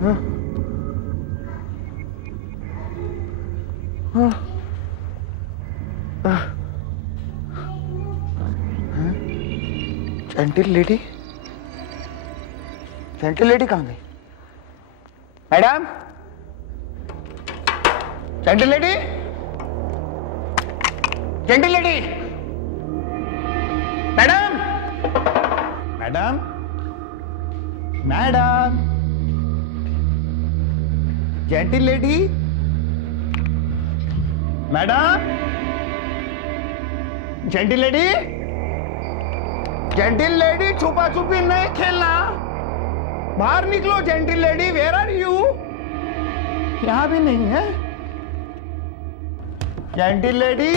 हाँ? हाँ? Gentle lady, gentle lady कहाँ गई? Madam, gentle lady, gentle lady, madam, madam, madam, gentle lady, madam, gentle lady, gentle lady, छुपा छुपी नहीं खेलना, बाहर निकलो। Gentle lady, where are you? यहां भी नहीं है। जेंटिल लेडी,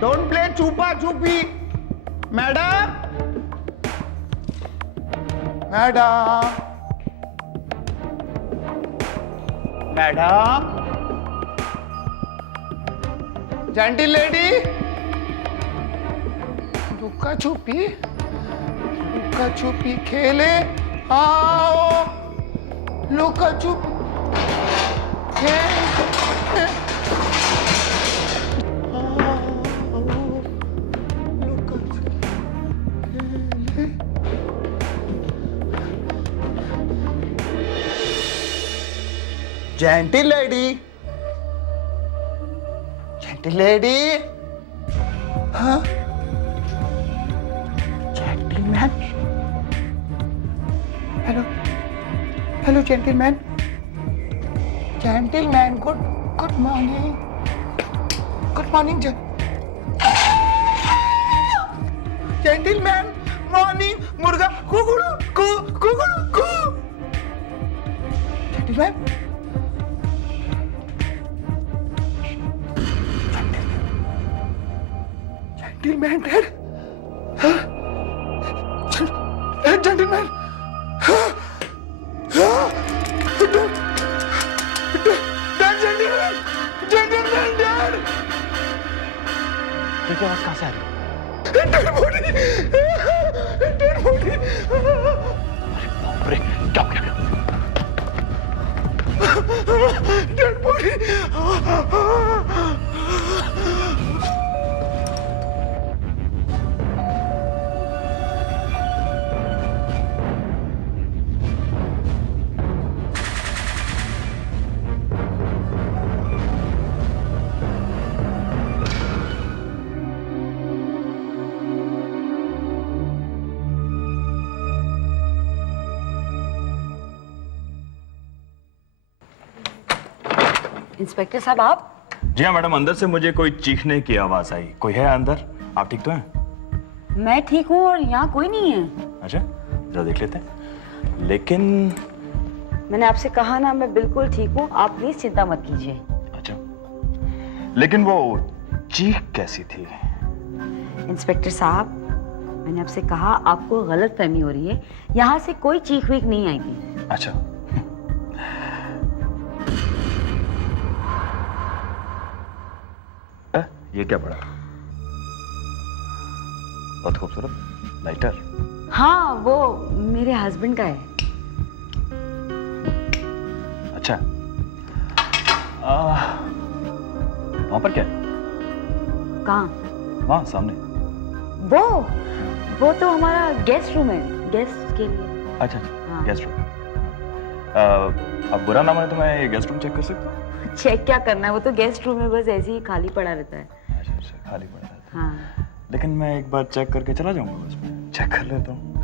डोंट प्ले छुपा छुपी। Madam, madam, madam, gentle lady, लुका छुपी, लुका छुपी खेले, आओ, लुका छुपी खेले, आओ, लुका छुपी खेले। जेंटिल लेडी, जेंटिल लेडी, हाँ? Gentleman, hello, hello gentleman, gentleman, good morning, good morning gentleman, morning, मुर्गा कुकुड़ू कू कुकुड़ू कू। Gentleman, gentleman dead, gentleman, gentleman dead. ये क्या आवाज कहां से आ रही है? Dead body, dead body. अरे क्या हो गया? Dead body. इंस्पेक्टर साहब आप? जी हाँ मैडम, अंदर से मुझे कोई चीखने की आवाज आई। कोई है अंदर? आप ठीक तो हैं? मैं ठीक हूँ और यहाँ कोई नहीं है। अच्छा, जरा देख लेते हैं। लेकिन मैंने आपसे कहा ना, मैं बिल्कुल ठीक हूँ, आप प्लीज चिंता मत कीजिए। अच्छा, लेकिन वो चीख कैसी थी? इंस्पेक्टर साहब, मैंने आपसे कहा आपको गलत फहमी हो रही है, यहाँ से कोई चीख वीख नहीं आएगी। अच्छा, ये क्या पड़ा? बहुत खूबसूरत लाइटर। हाँ, वो मेरे हस्बैंड का है। अच्छा, वहां पर क्या है? कहाँ? वहां सामने। वो तो हमारा गेस्ट रूम है, गेस्ट के लिए। अच्छा, हाँ। Guest room. अब बुरा ना माने तो मैं ये गेस्ट रूम चेक कर सकता हूँ? चेक क्या करना है, वो तो गेस्ट रूम में बस ऐसे ही खाली पड़ा रहता है। अच्छा, खाली पड़ा रहता है। हाँ। लेकिन मैं एक बार चेक करके चला जाऊंगा, उसमें चेक कर लेता हूँ।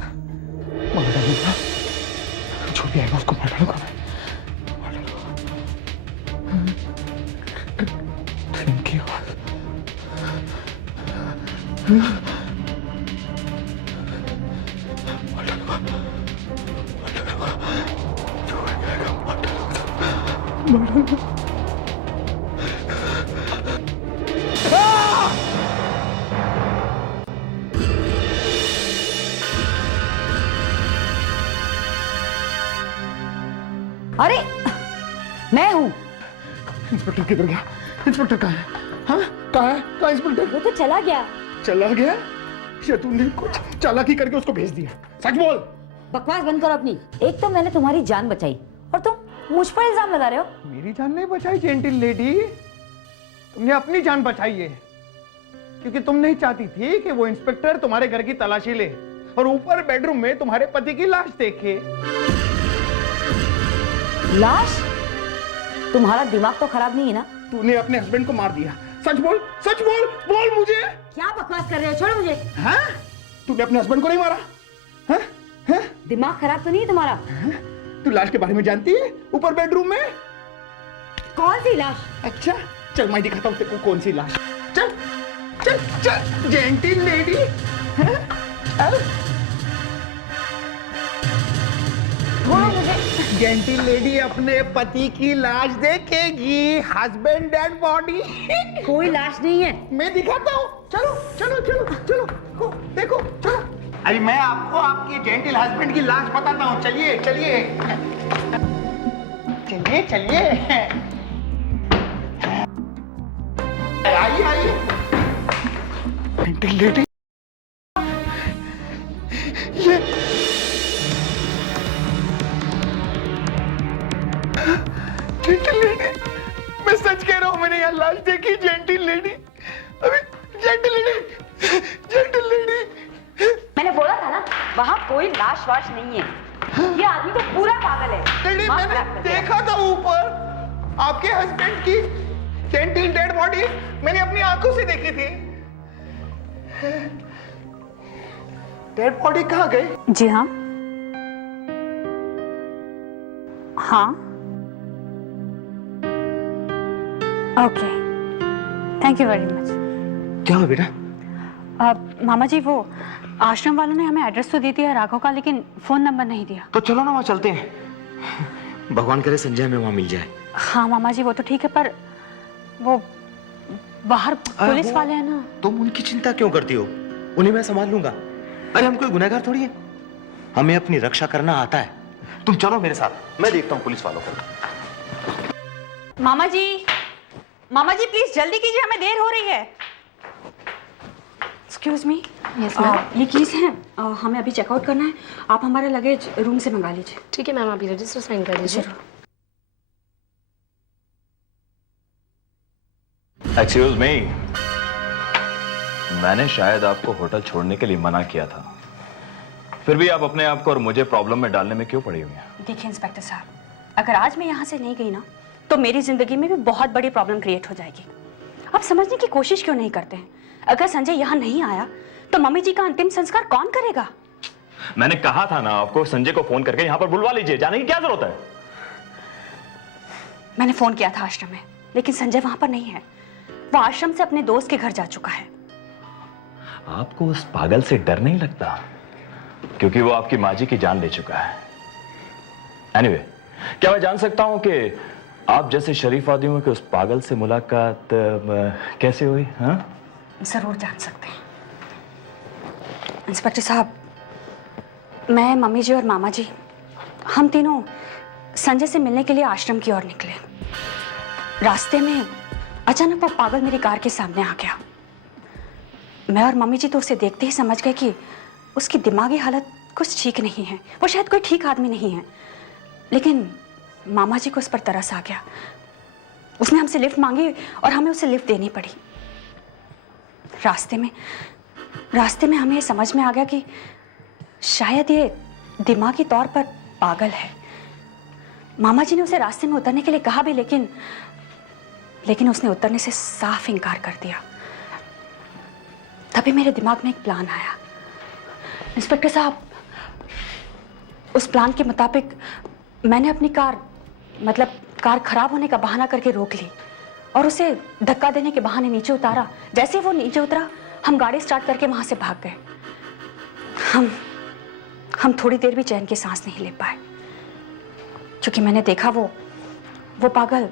मार डालूंगा, जो भी आएगा उसको मार डालूंगा मैं। Thank you. जो भी आएगा मार डालूंगा। अरे मैं हूँ। इंस्पेक्टर किधर गया? इंस्पेक्टर कहाँ है? हाँ, कहाँ है? कहाँ इंस्पेक्टर? वो तो चला गया। चला गया या तूने कुछ चालाकी करके उसको भेज दिया? सच बोल। बकवास बंद करो अपनी। एक तो मैंने तुम्हारी जान बचाई मुझ पर इल्जाम लगा रहे हो? मेरी जान नहीं बचाई जेंटिल लेडी, तुमने अपनी जान बचाई है, क्योंकि तुम नहीं चाहती थी कि वो इंस्पेक्टर तुम्हारे घर की तलाशी ले और ऊपर बेडरूम में तुम्हारे पति की लाश देखे। लाश? तुम्हारा दिमाग तो खराब नहीं है ना? तूने अपने हस्बैंड को मार दिया, सच बोल, सच बोल, बोल मुझे। क्या बकवास कर रहे हो? छोड़ो मुझे। हाँ? तूने अपने हस्बैंड को नहीं मारा? हाँ? हाँ? दिमाग खराब तो नहीं है तुम्हारा? तू लाश के बारे में जानती है? ऊपर बेडरूम में कौन सी लाश? अच्छा चल मैं दिखाता हूँ तेरे को कौन सी लाश। चल चल चल जेंटिल लेडी। जेंटिल लेडी अपने पति की लाश देखेगी, हस्बैंड डेड बॉडी। कोई लाश नहीं है। मैं दिखाता हूँ, चलो चलो चलो चलो देखो चलो। अरे मैं आपको आपके जेंटिल हस्बैंड की लाश बताता हूँ, चलिए चलिए चलिए चलिए, आइए आइए। जेंटिल लेडी, ये जेंटिल लेडी, मैं सच कह रहा हूँ, मैंने यहाँ लाश देखी। जेंटिल लेडी, अभी जेंटिल लेडी, जेंटिल लेडी। मैंने बोला था ना, वहाँ कोई लाश वाश नहीं है। ये आदमी तो पूरा पागल है। लेडी, मैंने देखा था ऊपर आपके हस्बैंड की जेंटिल डेड बॉडी, मैंने अपनी आंखों से देखी थी। डेड बॉडी कहाँ गई? जी हाँ, हाँ, okay, thank you very much. क्या हुआ बेटा? मामा जी, वो आश्रम वालों ने हमें एड्रेस तो दे दिया राघव का, लेकिन फोन नंबर नहीं दिया। तो चलो ना वहाँ चलते हैं, भगवान करे संजय हमें वहाँ मिल जाए। हाँ मामा जी, वो तो ठीक है, पर वो बाहर पुलिस वाले हैं ना। तुम उनकी चिंता क्यों करती हो? उन्हें मैं संभाल लूंगा। अरे हम कोई गुनहगार थोड़ी है, हमें अपनी रक्षा करना आता है। तुम चलो मेरे साथ, मैं देखता हूँ पुलिस वालों को। मामा जी प्लीज जल्दी कीजिए, हमें देर हो रही है। एक्सक्यूज मी, ये कीज हैं, हमें अभी चेकआउट करना है। आप हमारा लगेज रूम से मंगा लीजिए। ठीक है मैम, आप रजिस्टर साइन कर दीजिए। एक्सक्यूज मी, मैंने शायद आपको होटल छोड़ने के लिए मना किया था, फिर भी आप अपने आप को और मुझे प्रॉब्लम में डालने में क्यों पड़ी हुई हैं? देखिए इंस्पेक्टर साहब, अगर आज मैं यहाँ से नहीं गई ना, तो मेरी जिंदगी में भी बहुत बड़ी प्रॉब्लम क्रिएट हो जाएगी। आप समझने की कोशिश क्यों नहीं करते हैं? अगर संजय यहाँ नहीं आया तो मम्मी जी का अंतिम संस्कार कौन करेगा? मैंने कहा था ना आपको, संजय को फोन करके यहाँ पर बुलवा लीजिए, जाने की क्या जरूरत है? मैंने फोन किया था आश्रम में, लेकिन संजय वहां पर नहीं है। वो आश्रम से अपने दोस्त के घर जा चुका है। आपको उस पागल से डर नहीं लगता? क्योंकि वो आपकी माँ जी की जान ले चुका है। एनीवे, क्या मैं जान सकता हूं कि आप जैसे शरीफ आदमियों के उस पागल से मुलाकात कैसे हुई? हाँ, जरूर जान सकते हैं इंस्पेक्टर साहब। मैं, मम्मी जी और मामा जी, हम तीनों संजय से मिलने के लिए आश्रम की ओर निकले। रास्ते में अचानक वो पागल मेरी कार के सामने आ गया। मैं और मम्मी जी तो उसे देखते ही समझ गए कि उसकी दिमागी हालत कुछ ठीक नहीं है, वो शायद कोई ठीक आदमी नहीं है। लेकिन मामा जी को उस पर तरस आ गया। उसने हमसे लिफ्ट मांगी और हमें उसे लिफ्ट देनी पड़ी। रास्ते में हमें समझ में आ गया कि शायद ये दिमागी तौर पर पागल है। मामा जी ने उसे रास्ते में उतरने के लिए कहा भी, लेकिन उसने उतरने से साफ इनकार कर दिया। तभी मेरे दिमाग में एक प्लान आया। इंस्पेक्टर साहब, उस प्लान के मुताबिक मैंने अपनी कार खराब होने का बहाना करके रोक ली और उसे धक्का देने के बहाने नीचे उतारा। जैसे ही वो नीचे उतरा, हम गाड़ी स्टार्ट करके वहां से भाग गए। हम थोड़ी देर भी चैन की सांस नहीं ले पाए, क्योंकि मैंने देखा वो पागल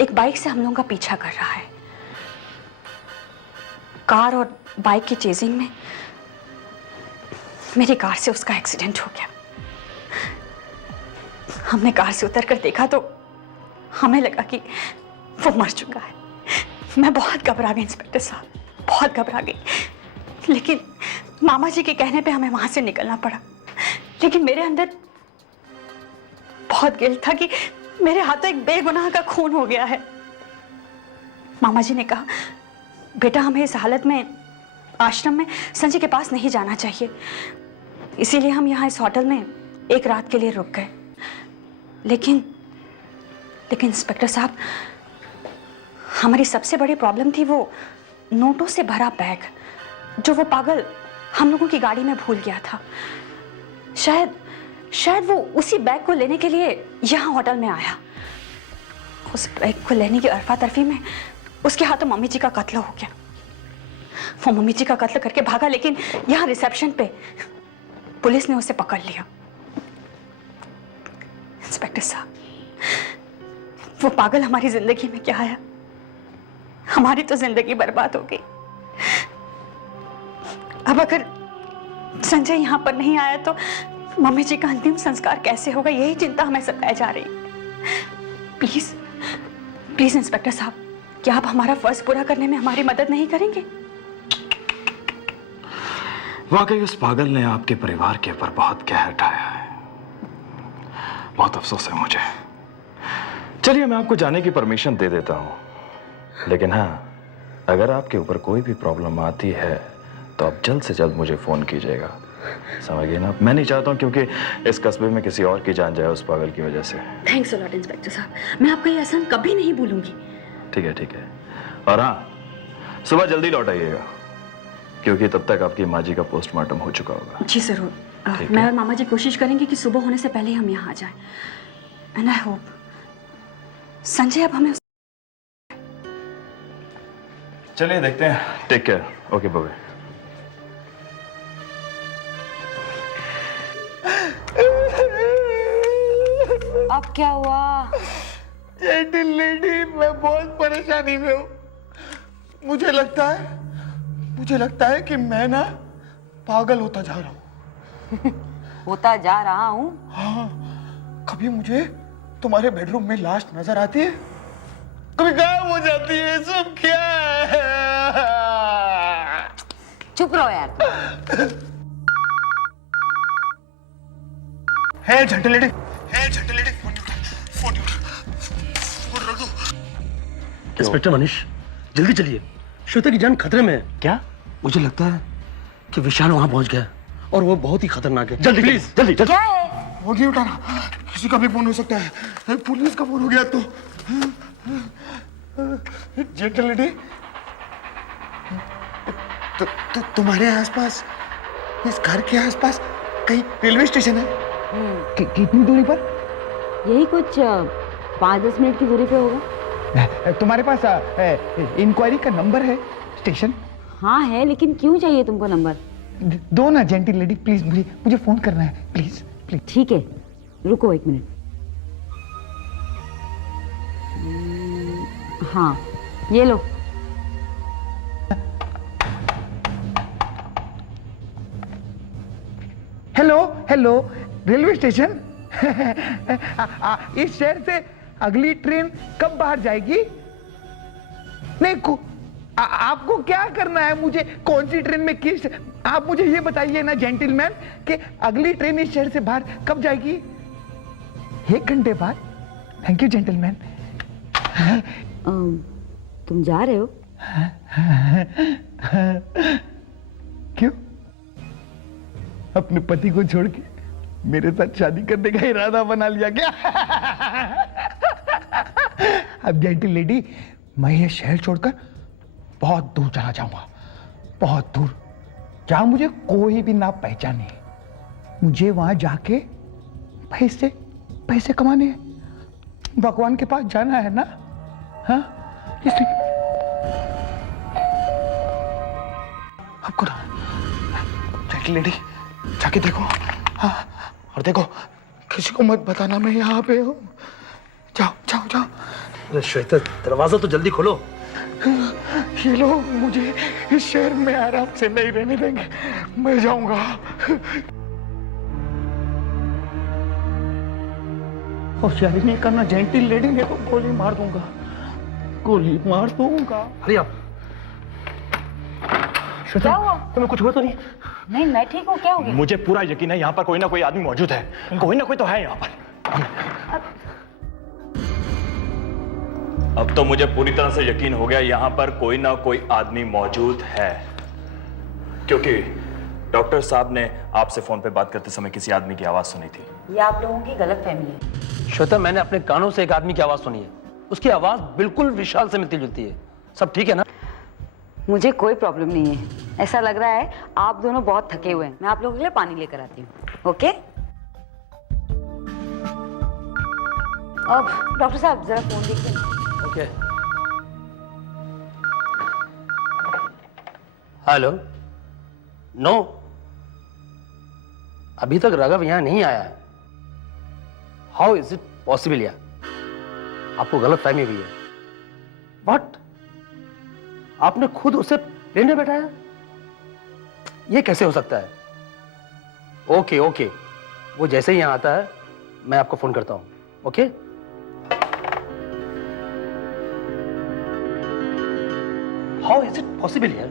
एक बाइक से हम लोगों का पीछा कर रहा है। कार और बाइक की चेजिंग में मेरी कार से उसका एक्सीडेंट हो गया। हमने कार से उतरकर देखा तो हमें लगा कि वो मर चुका है। मैं बहुत घबरा गई इंस्पेक्टर साहब, बहुत घबरा गई। लेकिन मामा जी के कहने पे हमें वहां से निकलना पड़ा। लेकिन मेरे अंदर बहुत गिल्ट था कि मेरे हाथों एक बेगुनाह का खून हो गया है। मामा जी ने कहा, बेटा हमें इस हालत में आश्रम में संजय के पास नहीं जाना चाहिए, इसीलिए हम यहाँ इस होटल में एक रात के लिए रुक गए। लेकिन इंस्पेक्टर साहब, हमारी सबसे बड़ी प्रॉब्लम थी वो नोटों से भरा बैग जो वो पागल हम लोगों की गाड़ी में भूल गया था। शायद वो उसी बैग को लेने के लिए यहाँ होटल में आया। उस बैग को लेने की अरफा तरफी में उसके हाथों मम्मी जी का कत्ल हो गया। वो मम्मी जी का कत्ल करके भागा, लेकिन यहाँ रिसेप्शन पे पुलिस ने उसे पकड़ लिया। इंस्पेक्टर साहब, वो पागल हमारी जिंदगी में क्या आया? हमारी तो जिंदगी बर्बाद हो गई। अब अगर संजय यहाँ पर नहीं आया तो मम्मी जी का अंतिम संस्कार कैसे होगा, यही चिंता हमें सताए जा रही। प्लीज प्लीज इंस्पेक्टर साहब, क्या आप हमारा फर्ज पूरा करने में हमारी मदद नहीं करेंगे? वाकई उस पागल ने आपके परिवार के ऊपर बहुत कहर ढाया है। बहुत अफसोस है मुझे। चलिए, मैं आपको जाने की परमिशन दे देता हूं, लेकिन हाँ, अगर आपके ऊपर कोई भी प्रॉब्लम आती है तो आप जल्द से जल्द मुझे फोन कीजिएगा। समझ गए ना? मैं नहीं चाहता हूं क्योंकि इस कस्बे में किसी और की जान जाए उस पागल की वजह से। थैंक्स अ लॉट इंस्पेक्टर साहब, मैं आपका ये एहसान कभी नहीं भूलूंगी। ठीक है, ठीक है। और हाँ, सुबह जल्दी लौट आइएगा क्योंकि तब तक आपकी माँ जी का पोस्टमार्टम हो चुका होगा। जी जरूर। मैं और मामा जी कोशिश करेंगे कि सुबह होने से पहले ही हम यहाँ आ जाएं। एंड आई होप संजय अब हमें। चलिए देखते हैं। Take care. Okay bye. अब क्या हुआ? जेंटल लेडी, मैं बहुत परेशानी में हूँ। मुझे लगता है कि मैं ना पागल होता जा रहा हूँ। होता जा रहा हूँ? हाँ, कभी मुझे तुम्हारे बेडरूम में लाश नजर आती है, कभी गायब हो जाती है। सब क्या है? चुप रहो यार। है जेंटल लेडी, फोन रख दो। इंस्पेक्टर मनीष, जल्दी चलिए, श्वेता की जान खतरे में है। क्या? मुझे लगता है कि विशाल वहां पहुंच गया और वो बहुत ही खतरनाक है। जल्दी प्लीज, जल्दी। क्या है? वो नहीं उठाना, किसी का भी फोन हो सकता है। पुलिस का फोन हो गया तो। जेंटल लेडी, तुम्हारे आसपास, इस घर के आसपास कहीं रेलवे स्टेशन है? कितनी दूरी पर? यही कुछ 5-10 मिनट की दूरी पे होगा। तुम्हारे पास इंक्वायरी का नंबर है स्टेशन? हाँ है, लेकिन क्यों चाहिए तुमको नंबर? दो ना जेंटल लेडी, प्लीज, मुझे फोन करना है, प्लीज प्लीज। ठीक है, रुको 1 मिनट। हाँ, ये लो। Hello, railway station. इस शहर से अगली ट्रेन कब बाहर जाएगी? नहीं, आपको क्या करना है? मुझे कौन सी ट्रेन में किस, आप मुझे ये बताइए ना जेंटलमैन, कि अगली ट्रेन इस शहर से बाहर कब जाएगी? 1 घंटे बाद। Thank you gentleman. तुम जा रहे हो? क्यों? अपने पति को छोड़ के मेरे साथ शादी करने का इरादा बना लिया क्या? अब जेंटल लेडी, मैं ये शहर छोड़कर बहुत दूर चला जाऊंगा, बहुत दूर, जहां मुझे कोई भी ना पहचाने। मुझे वहां जाके पैसे कमाने हैं, भगवान के पास जाना है ना। हाँ, इसलिए आपको ना, जेंटल लेडी, जाके देखो। हाँ, और देखो, किसी को मत बताना मैं यहाँ पे हूँ। जाओ। अरे श्वेता, दरवाजा तो जल्दी खोलो। ये लोग मुझे इस शहर में आराम से नहीं रहने देंगे, मैं जाऊंगा। होशियारी नहीं करना जेंटल लेडी, ने तो गोली मार दूंगा। अरे आप श्वेता, तुम्हें कुछ हुआ तो नहीं? नहीं, मैं ठीक हूँ। क्या हो गया? मुझे पूरा यकीन है यहाँ पर कोई ना कोई आदमी मौजूद है। कोई ना कोई तो है यहाँ पर। अब तो मुझे पूरी तरह से यकीन हो गया यहां पर कोई ना कोई आदमी मौजूद है, क्योंकि डॉक्टर साहब ने आपसे फोन पे बात करते समय किसी आदमी की आवाज सुनी थी। ये आप लोगों की गलतफहमी है। श्वेता, मैंने अपने कानों से एक आदमी की आवाज सुनी है। उसकी आवाज बिल्कुल विशाल से मिलती जुलती है। सब ठीक है ना? मुझे कोई प्रॉब्लम नहीं है। ऐसा लग रहा है आप दोनों बहुत थके हुए हैं। मैं आप लोगों के लिए पानी लेकर आती हूँ। ओके? अब डॉक्टर साहब जरा फोन देखिए। ओके। हेलो। नो, अभी तक राघव यहां नहीं आया है। हाउ इज इट पॉसिबल यार? आपको गलत फहमी हुई है। व्हाट? आपने खुद उसे प्लेन में बैठाया? ये कैसे हो सकता है? ओके ओके, वो जैसे ही यहां आता है मैं आपको फोन करता हूं। Okay? How is it possible यार?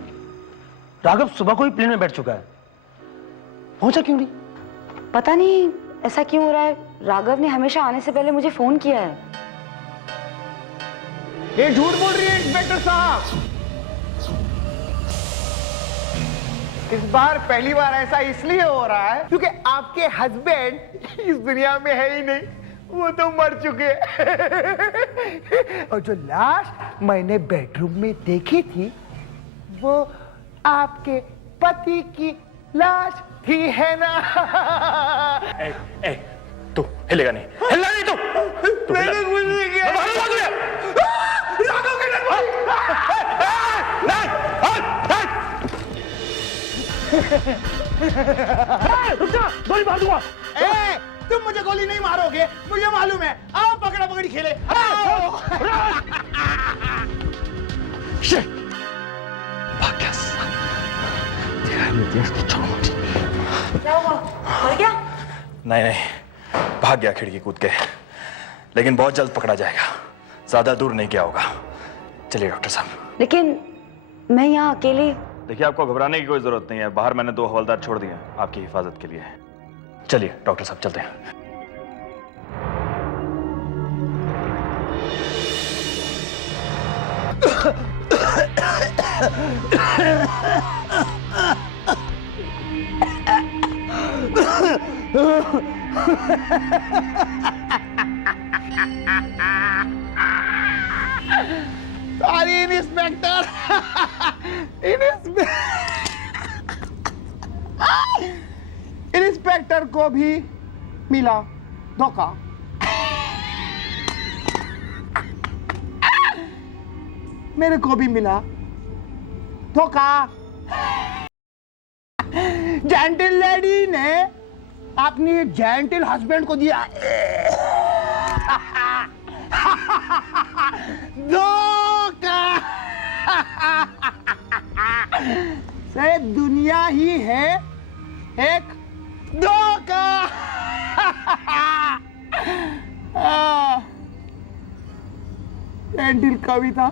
राघव सुबह को ही प्लेन में बैठ चुका है, पहुंचा क्यों नहीं? पता नहीं ऐसा क्यों हो रहा है। राघव ने हमेशा आने से पहले मुझे फोन किया है। ये झूठ बोल रही है इंस्पेक्टर साहब। इस बार पहली बार ऐसा इसलिए हो रहा है क्योंकि आपके हस्बैंड इस दुनिया में है ही नहीं, वो तो मर चुके और जो लाश मैंने बेडरूम में देखी थी वो आपके पति की लाश थी, है ना? तू हिलेगा नहीं, हिलना नहीं तू मैंने कुछ नहीं किया। राघव के गोली मार दूंगा। तुम मुझे गोली नहीं मारोगे, मुझे मालूम है। आओ पकड़ा पकड़ी खेले। आओ। भाग गया। क्या हुआ? मर गया? नहीं नहीं, भाग गया खिड़की कूद के, लेकिन बहुत जल्द पकड़ा जाएगा। ज्यादा दूर नहीं गया होगा। चलिए डॉक्टर साहब। लेकिन मैं यहाँ अकेले। देखिए, आपको घबराने की कोई जरूरत नहीं है। बाहर मैंने 2 हवलदार छोड़ दिए हैं आपकी हिफाजत के लिए। चलिए डॉक्टर साहब, चलते हैं। Sorry inspector. इंस्पेक्टर को भी मिला धोखा। मेरे को भी मिला धोखा। जेंटिल लेडी ने अपनी जेंटिल हस्बैंड को दिया धोखा। से दुनिया ही है एक धोखा। जेंटिल कविता,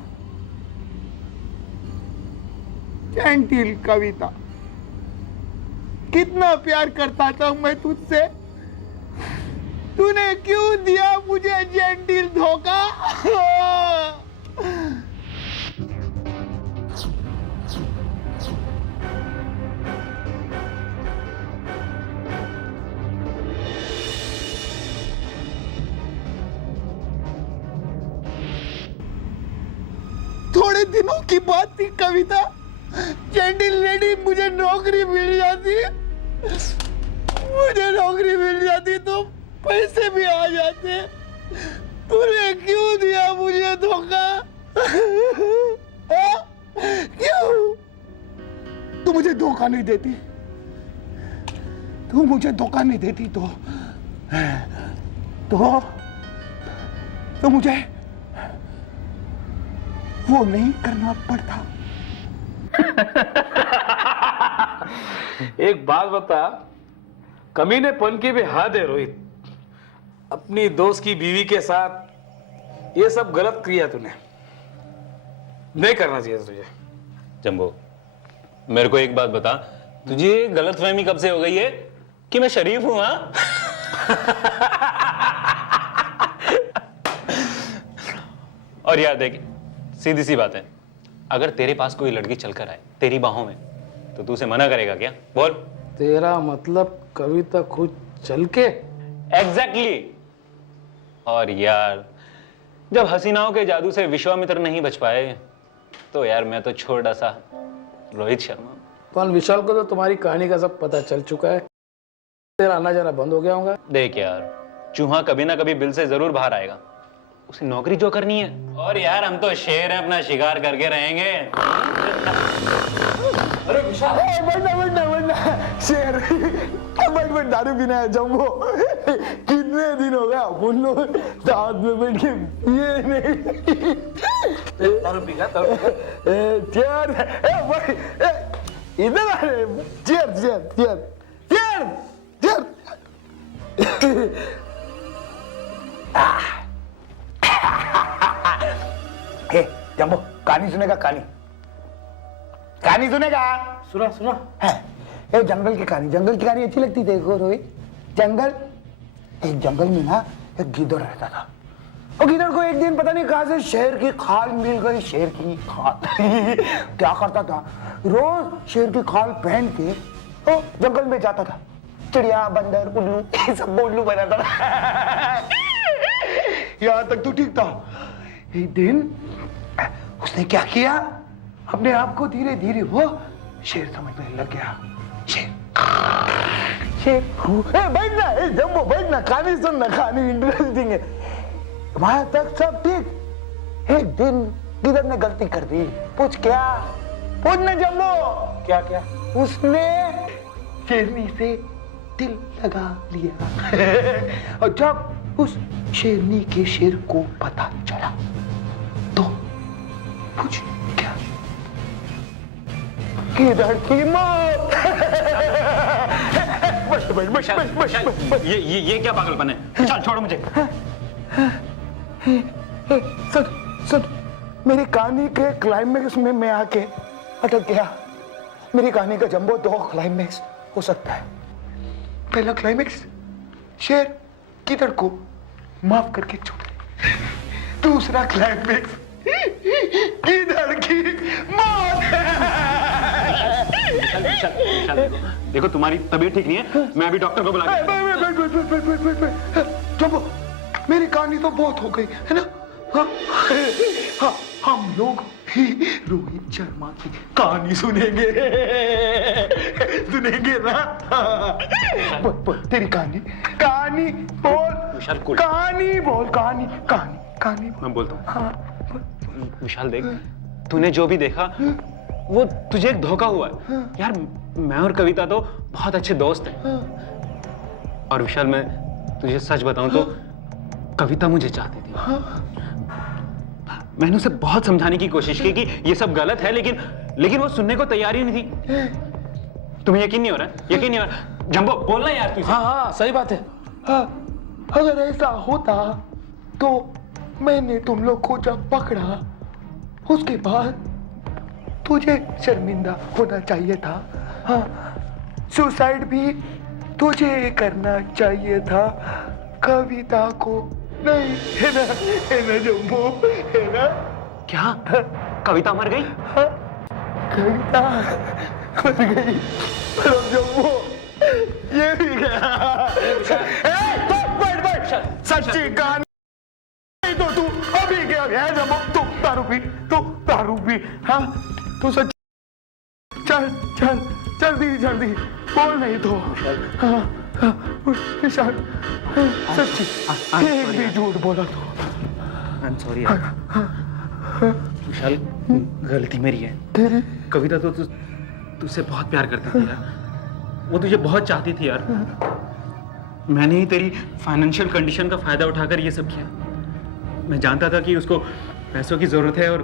जेंटिल कविता, कितना प्यार करता था मैं तुझसे, तूने क्यों दिया मुझे जेंटिल धोखा? थोड़े दिनों की बात थी कविता, जेंटिल लेडी मुझे नौकरी मिल जाती, मुझे नौकरी मिल जाती तो पैसे भी आ जाते। तूने क्यों दिया मुझे धोखा? क्यों? तू मुझे धोखा नहीं देती, तू मुझे धोखा नहीं देती तो मुझे वो नहीं करना पड़ता। एक बात बता, कमीनेपन की भी हद है रोहित। अपनी दोस्त की बीवी के साथ ये सब गलत किया तूने, नहीं करना चाहिए तुझे। जंबो, मेरे को एक बात बता, तुझे गलतफहमी कब से हो गई है कि मैं शरीफ हूं? हाँ, और यार देख, सीधी सी बात है, अगर तेरे पास कोई लड़की चलकर आए तेरी बाहों में, तो तू उसे मना करेगा क्या? बोल। तेरा मतलब कविता खुद चल के? एग्जैक्टली। और यार जब हसीनाओं के जादू से विश्वामित्र नहीं बच पाए, तो यार मैं तो छोटा सा रोहित शर्मा। पर विशाल को तो तुम्हारी कहानी का सब पता चल चुका है, तेरा आना जाना बंद हो गया होगा। देख यार, चूहा कभी ना कभी बिल से जरूर बाहर आएगा, उसे नौकरी जो करनी है। और यार हम तो शेर हैं, अपना शिकार करके रहेंगे। अरे विशाल, बढ़ना शेर, बैठ दारू पीना है जम्बो। कितने दिन हो गया उन लोग साथ में बैठ के ये नहीं दारू पी गया, दारू पी गया। चेयर, इधर आ रहे, chair chair chair chair chair. Jumbo कहानी सुनेगा? कहानी सुनेगा? सुना सुना। है ए, जंगल की कहानी अच्छी लगती थी को रोहित। एक जंगल में ना एक गिद्दड़ रहता था। और गिद्दड़ को एक दिन पता नहीं कहां से शेर की खाल मिल गई। शेर की खाल क्या करता था, रोज शेर की खाल पहन के तो जंगल में जाता था। चिड़िया, बंदर, उल्लू, ये सब उल्लू बनाता था। यहां तक तो ठीक था। एक दिन उसने क्या किया, अपने आप को धीरे धीरे वो शेर समझने लग गया। शेर बैठना, जम्बो बैठना, कहानी सुनना, कहानी इंटरेस्टिंग है। वहां तक सब ठीक। एक दिन गिद्दड़ ने गलती कर दी। पूछ ना जम्बो। क्या क्या? उसने शेरनी से दिल लगा लिया। और जब उस शेरनी के शेर को पता चला तो पूछ क्या, गिद्दड़ की मौत। ये क्या पागलपन है? चल छोड़ो मुझे। सुन, मेरी कहानी के क्लाइमेक्स में मैं आके अटक गया। मेरी कहानी का जंबो 2 क्लाइमेक्स हो सकता है। पहला क्लाइमेक्स, शेर गिद्दड़ को माफ करके छोड़ दे। दूसरा क्लाइमेक्स, गिद्दड़ की मौत। देखो तुम्हारी तबीयत ठीक नहीं है, मैं अभी डॉक्टर को बुला के। जंबो, मेरी कहानी तो बहुत हो गई है ना। हाँ, हम लोग भी रोहित शर्मा की कहानी सुनेंगे ना। बोल तेरी कहानी बोल। विशाल cool। कहानी मैं बोलता हूँ। हाँ, विशाल देख, तूने जो भी देखा वो तुझे एक धोखा हुआ है। यार मैं और कविता तो बहुत अच्छे दोस्त हैं। और विशाल मैं तुझे सच बताऊं तो कविता मुझे चाहती थी। मैंने उसे बहुत समझाने की कोशिश की कि ये सब गलत है, लेकिन वो सुनने को तैयार ही नहीं थी। तुम्हें यकीन नहीं हो रहा? यकीन नहीं हो रहा? जंबो बोलना यार तू। हाँ सही बात है। हाँ, अगर ऐसा होता तो मैंने तुम लोग को जब पकड़ा उसके बाद तुझे शर्मिंदा होना चाहिए था। हाँ, सुसाइड भी तुझे करना चाहिए था, कविता को नहीं। है ना जम्बो, है ना? क्या कविता मर गई? कविता मर गई, पर जम्बो ये भी गया। बैठ सच्ची कहानी नहीं तो तू अभी क्या है जम्बो? तू दारू पी। हाँ, तू सच। चल जल्दी बोल नहीं तो। हाँ, विशाल सच्ची एक भी झूठ बोला तो। आई एम सॉरी यार। विशाल गलती मेरी है। तेरी कविता तो तुझसे बहुत प्यार करती थी यार, वो तुझे बहुत चाहती थी यार। मैंने ही तेरी फाइनेंशियल कंडीशन का फायदा उठाकर ये सब किया। मैं जानता था कि उसको पैसों की जरूरत है और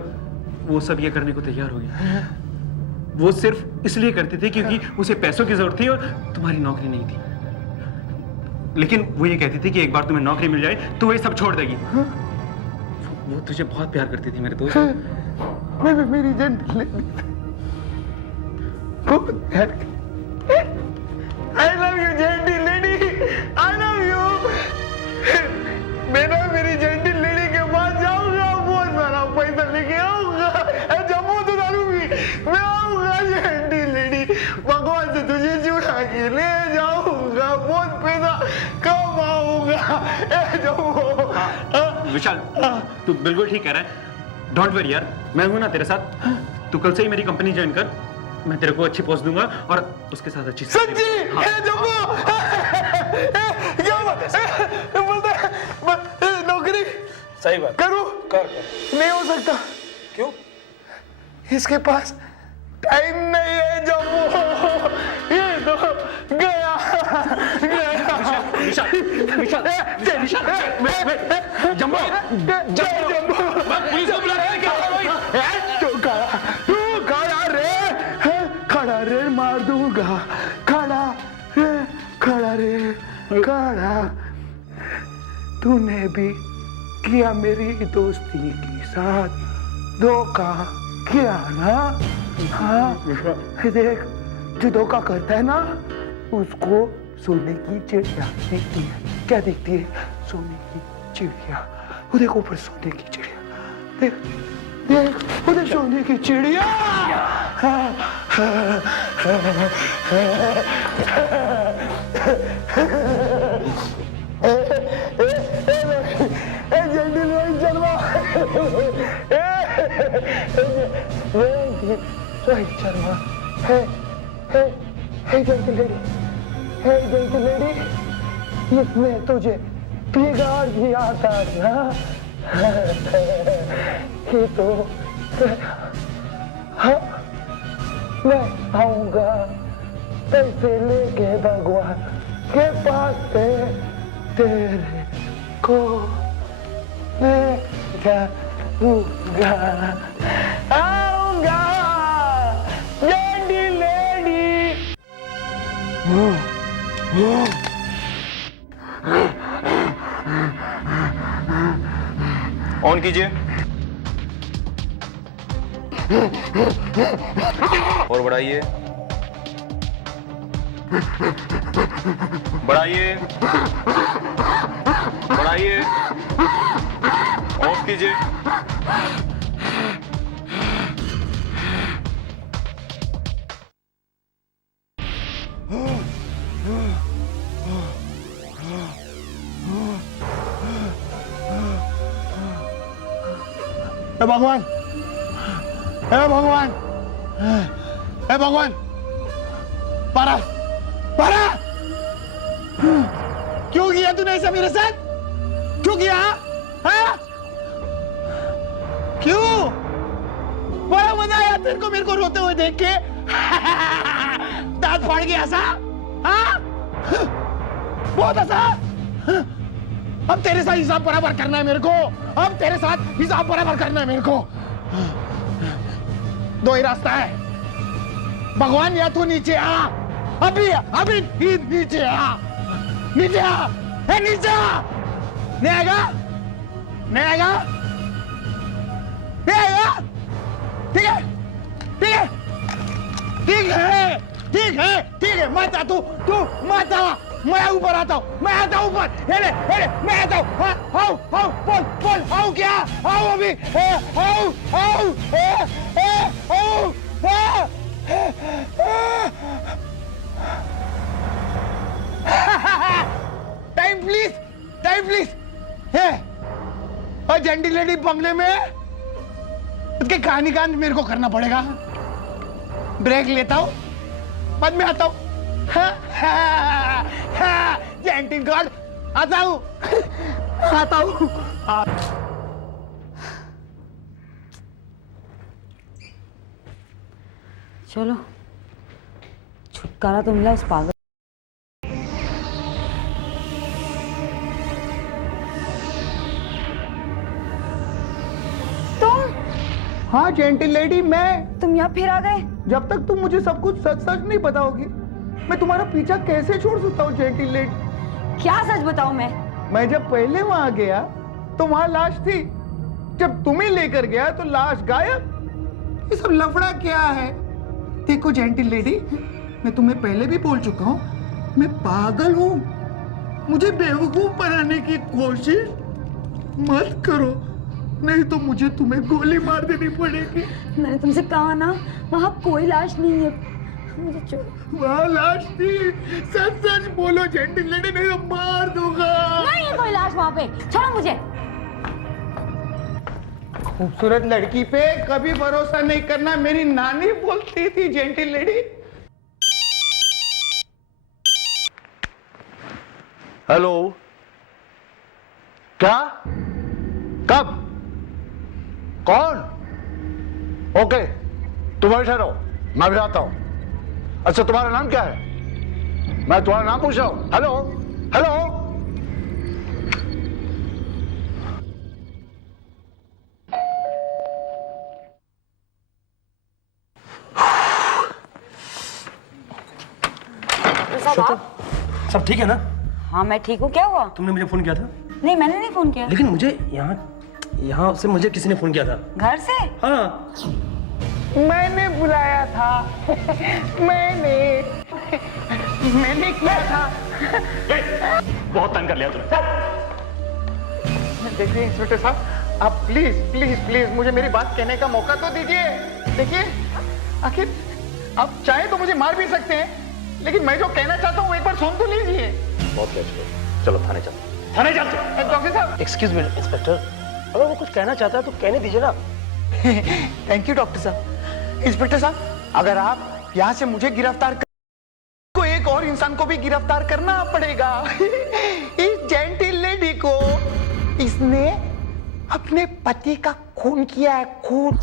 वो सब ये करने को तैयार हो गया। वो सिर्फ इसलिए करती थी क्योंकि उसे पैसों की जरूरत थी और तुम्हारी नौकरी नहीं थी। लेकिन वो ये कहती थी कि एक बार तुम्हें नौकरी मिल जाए तो वो ये सब छोड़ देगी। वो तुझे बहुत प्यार करती थी मेरे दोस्त। मैं मेरी जेंटल लेडी बहुत प्यार। I love you gentle lady, I love you. मैं ना मेरी जेंटल लेडी के पास जाऊंगा, बहुत सारा विशाल, तू बिल्कुल ठीक कह रहा है। डोंट वरी यार, मैं हूं ना तेरे साथ। तू कल से ही मेरी कंपनी ज्वाइन कर, मैं तेरे को अच्छी पोस्ट दूंगा और उसके साथ अच्छी संजी, नौकरी सही बात। करूं? कर नहीं हो सकता। क्यों? इसके पास टाइम नहीं है जम्मू। ये तो गया विशाल, विशाल, विशाल, जम्बो, जम्मू पुलिस को बुला रहे क्या? तू खड़ा रे, खड़ा रे, मार दूंगा। खड़ा रे, खड़ा। तूने भी किया मेरी दोस्ती के साथ धोखा किया ना? हाँ, देख, जो धोखा करता है ना उसको सोने की चिड़िया दिखती है। क्या दिखती है? सोने की चिड़िया। वो देखो ऊपर सोने की चिड़िया, देख देख, वो देख सोने की चिड़िया। इसमें तुझे बिगाड़ दिया था ना? कि तो हाँ, मैं आऊंगा पैसे लेके भगवान के पास से तेरे को मैं जाऊंगा, आऊंगा लेडी लेडी। ऑन कीजिए और बढ़ाइए, बढ़ाइए, बढ़ाइए, ऑफ कीजिए। हे भगवान, हे भगवान, हे भगवान, पारा, पारा, क्यों किया तूने ऐसा मेरे साथ? क्यों किया? हाँ? क्यों? बड़ा मजा आया तेरे को मेरे को रोते हुए देख के। दांत फाड़ गया सा? हाँ? बहुत हंसा। अब तेरे साथ हिसाब बराबर करना है मेरे को। अब तेरे साथ हिसाब बराबर करना है मेरे को। दो ही रास्ता है भगवान, या तू नीचे आ, अभी अभी नीचे आ, नीचे आ, नीचे आ। नहीं आएगा? नहीं आएगा? नहीं आएगा? ठीक है, ठीक है, ठीक है, ठीक है, ठीक है, मत आ, तू मत आ, मैं ऊपर आता हूँ, मैं आता हूँ ऊपर, मैं आता हूँ। आओ, बोल, आओ क्या? आओ अभी, आओ, टाइम प्लीज, और जेंटी लेडी बंगले में उसके कहानी कांड मेरे को करना पड़ेगा। ब्रेक लेता हूँ, बाद में आता हूँ। जेंटी गॉड, आता हूँ। चलो, छुटकारा तो मिला उस पागल। हाँ जेंटी लेडी, मैं। तुम यहाँ फिर आ गए? जब तक तुम मुझे सब कुछ सच सच नहीं बताओगी मैं तुम्हारा पीछा कैसे छोड़ सकता हूँ जेंटी लेडी? क्या सच बताऊं मैं जब पहले वहां गया तो वहां लाश थी, जब तुम्हें लेकर गया तो लाश गायब। ये सब लफड़ा क्या है? देखो जेंटी लेडी, मैं तुम्हें पहले भी बोल चुका हूँ, मैं पागल हूँ। मुझे बेवकूफ बनाने की कोशिश मत करो, नहीं तो मुझे तुम्हें गोली मार देनी पड़ेगी। मैंने तुमसे कहा ना, वहां कोई लाश नहीं है। वहाँ लाश थी। सच सच बोलो जेंटिल लेडी, नहीं तो मार दूंगा। नहीं है कोई लाश वहाँ पे, छोड़ो मुझे। खूबसूरत लड़की पे कभी भरोसा नहीं करना, मेरी नानी बोलती थी जेंटिल लेडी। हेलो, क्या? कब? कौन? ओके, तुम वहीं ठहरो, मैं भी आता हूं। अच्छा, तुम्हारा नाम क्या है? मैं तुम्हारा नाम पूछ रहा हूं। Hello, hello. सब ठीक है ना? हाँ मैं ठीक हूँ, क्या हुआ? तुमने मुझे फोन किया था? नहीं मैंने नहीं फोन किया। लेकिन मुझे यहाँ से मुझे किसी ने फोन किया था। घर से? हाँ। मैंने बुलाया था। मैंने किया था। बहुत तंग कर लिया तुमने। देखिए इंस्पेक्टर साहब, आप प्लीज प्लीज प्लीज मुझे मेरी बात कहने का मौका तो दीजिए। देखिए, आखिर आप चाहे तो मुझे मार भी सकते हैं, लेकिन मैं जो कहना चाहता हूँ एक बार सुन तो लीजिए। बहुत लेट हो, चलो थाने चलो। थाने चल। डॉक्टर साहब। एक्सक्यूज मी इंस्पेक्टर, अगर वो कुछ कहना चाहता है तो कहने दीजिए ना। थैंक यू डॉक्टर साहब। इंस्पेक्टर साहब, अगर आप यहाँ से मुझे गिरफ्तार कर तो एक और इंसान को भी गिरफ्तार करना पड़ेगा। इस जेंटिल लेडी को, इसने अपने पति का खून किया है, खून।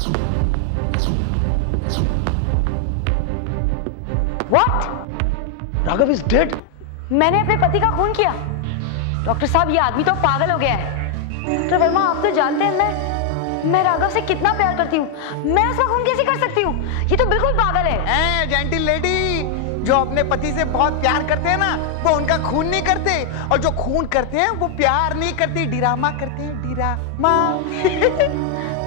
What? Raghav is dead. मैंने अपने पति का खून किया? डॉक्टर साहब ये आदमी तो पागल हो गया है। डॉक्टर वर्मा आप तो जानते हैं मैं राघव से कितना प्यार करती हूँ, मैं उसका खून कैसे कर सकती हूँ? ये तो बिल्कुल पागल है। जेंटिल लेडी, जो अपने पति से बहुत प्यार करते हैं ना, वो उनका खून नहीं करते, और जो खून करते हैं वो प्यार नहीं करते, डिरामा करते हैं, डिरामा।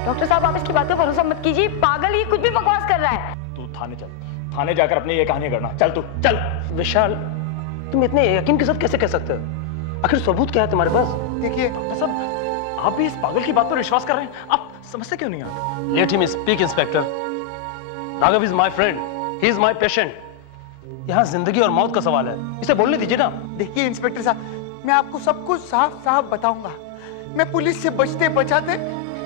डॉक्टर साहब आप इसकी बात पे भरोसा मत कीजिए, पागल ये कुछ भी बकवास कर रहा है। तू थाने चल, थाने जाकर अपनी ये कहानी करना। चल तू चल। विशाल, तुम इतने यकीन के साथ कैसे कह सकते हो? आखिर सबूत क्या है तुम्हारे पास? देखिए डॉक्टर साहब, आप भी इस पागल की बात पर विश्वास कर रहे हैं? आप समझते क्यों नहीं आते? Let him speak inspector. Raghav is my friend, he is my patient. यहाँ जिंदगी और मौत का सवाल है, इसे बोलने दीजिए ना। देखिए इंस्पेक्टर साहब, मैं आपको सब कुछ साफ साफ बताऊंगा। मैं पुलिस से बचते बचाते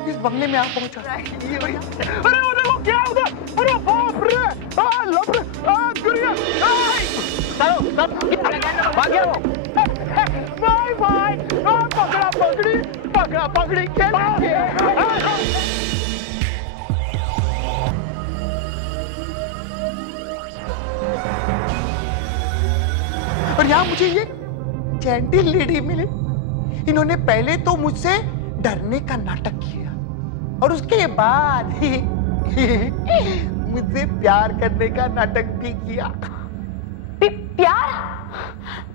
इस बंगले में आ पहुंचा। अरे वो देखो क्या उधर, अरे बाप रे, लप रे, गुड़िया, चलो सब भाग गया वो। बाय बाय, पकड़ा पकड़ी, पकड़ा पकड़ी, क्या? और यहाँ मुझे ये जेंटिल लेडी मिले। इन्होंने पहले तो मुझसे डरने का नाटक किया, और उसके बाद मुझसे प्यार करने का नाटक भी किया। प्यार?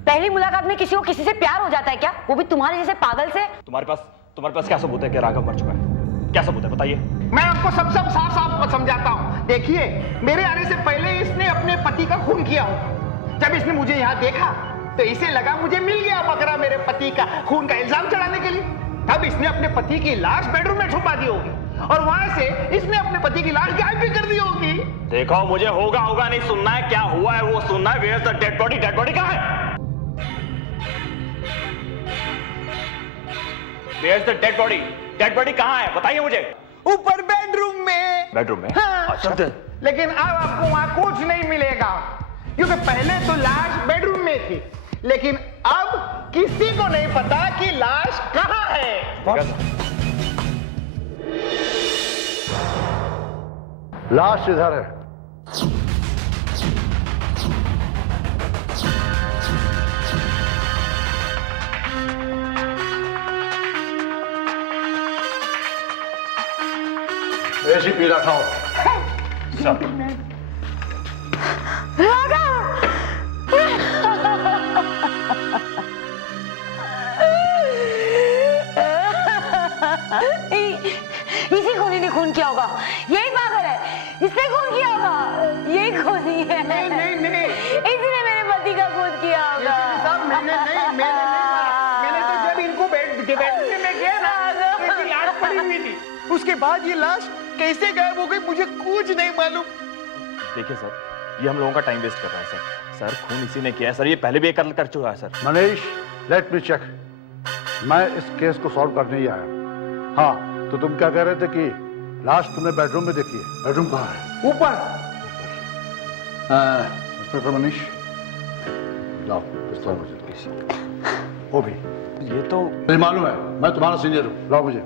पहली मुलाकात में किसी को किसी से प्यार हो जाता है क्या? वो भी तुम्हारे जैसे पागल से? तुम्हारे पास क्या सबूत है कि राघव मर चुका है? क्या सबूत है, बताइए। मैं आपको सब साफ साफ समझाता हूँ। देखिए, मेरे आने से पहले इसने अपने पति का खून किया होगा। जब इसने मुझे यहाँ देखा तो इसे लगा मुझे मिल गया बकरा मेरे पति का खून का इल्जाम चढ़ाने के लिए। तब इसने अपने पति की लाश बेडरूम में छुपा दी होगी, और वहां से इसने अपने पति की लाश गायब भी कर दी होगी। देखो, मुझे होगा नहीं सुनना है, क्या हुआ है वो सुनना है। Where is the dead body? Dead body कहाँ है? Where is the dead body? Dead body कहाँ है, बताइए मुझे। ऊपर बेडरूम में। बेडरूम में? हाँ। अच्छा। लेकिन अब आपको वहां कुछ नहीं मिलेगा, क्योंकि पहले तो लाश बेडरूम में थी, लेकिन अब किसी को नहीं पता कि लाश कहाँ है। लाश इधर है। ऐसी पीला खाओ। इसी खूनी ने खून किया होगा, यही पागल है, इसने खून किया होगा, यही खूनी है। नहीं इसी ने मेरे पति का खून किया होगा। मैंने तो जब इनको बेडरूम में गया ना, तो लाश पड़ी हुई थी। उसके बाद ये लाश कैसे गायब हो गई मुझे कुछ नहीं मालूम। देखिए सर, ये हम लोगों का टाइम वेस्ट कर रहा है सर। सर खून इसी ने किया है सर, ये पहले भी एक कत्ल कर चुका है sir. Manish, let me check. मैं इस केस को सॉल्व करने ही आया। हाँ, तो तुम क्या कह रहे थे कि लाश तुमने बेडरूम में देखी है? बेडरूम कहाँ है? ऊपर। इंस्पेक्टर मनीष, लाओ पिस्तौल मुझे प्लीज। वो भी ये तो मुझे मालूम है, मैं तुम्हारा सीनियर हूँ। लाओ मुझे।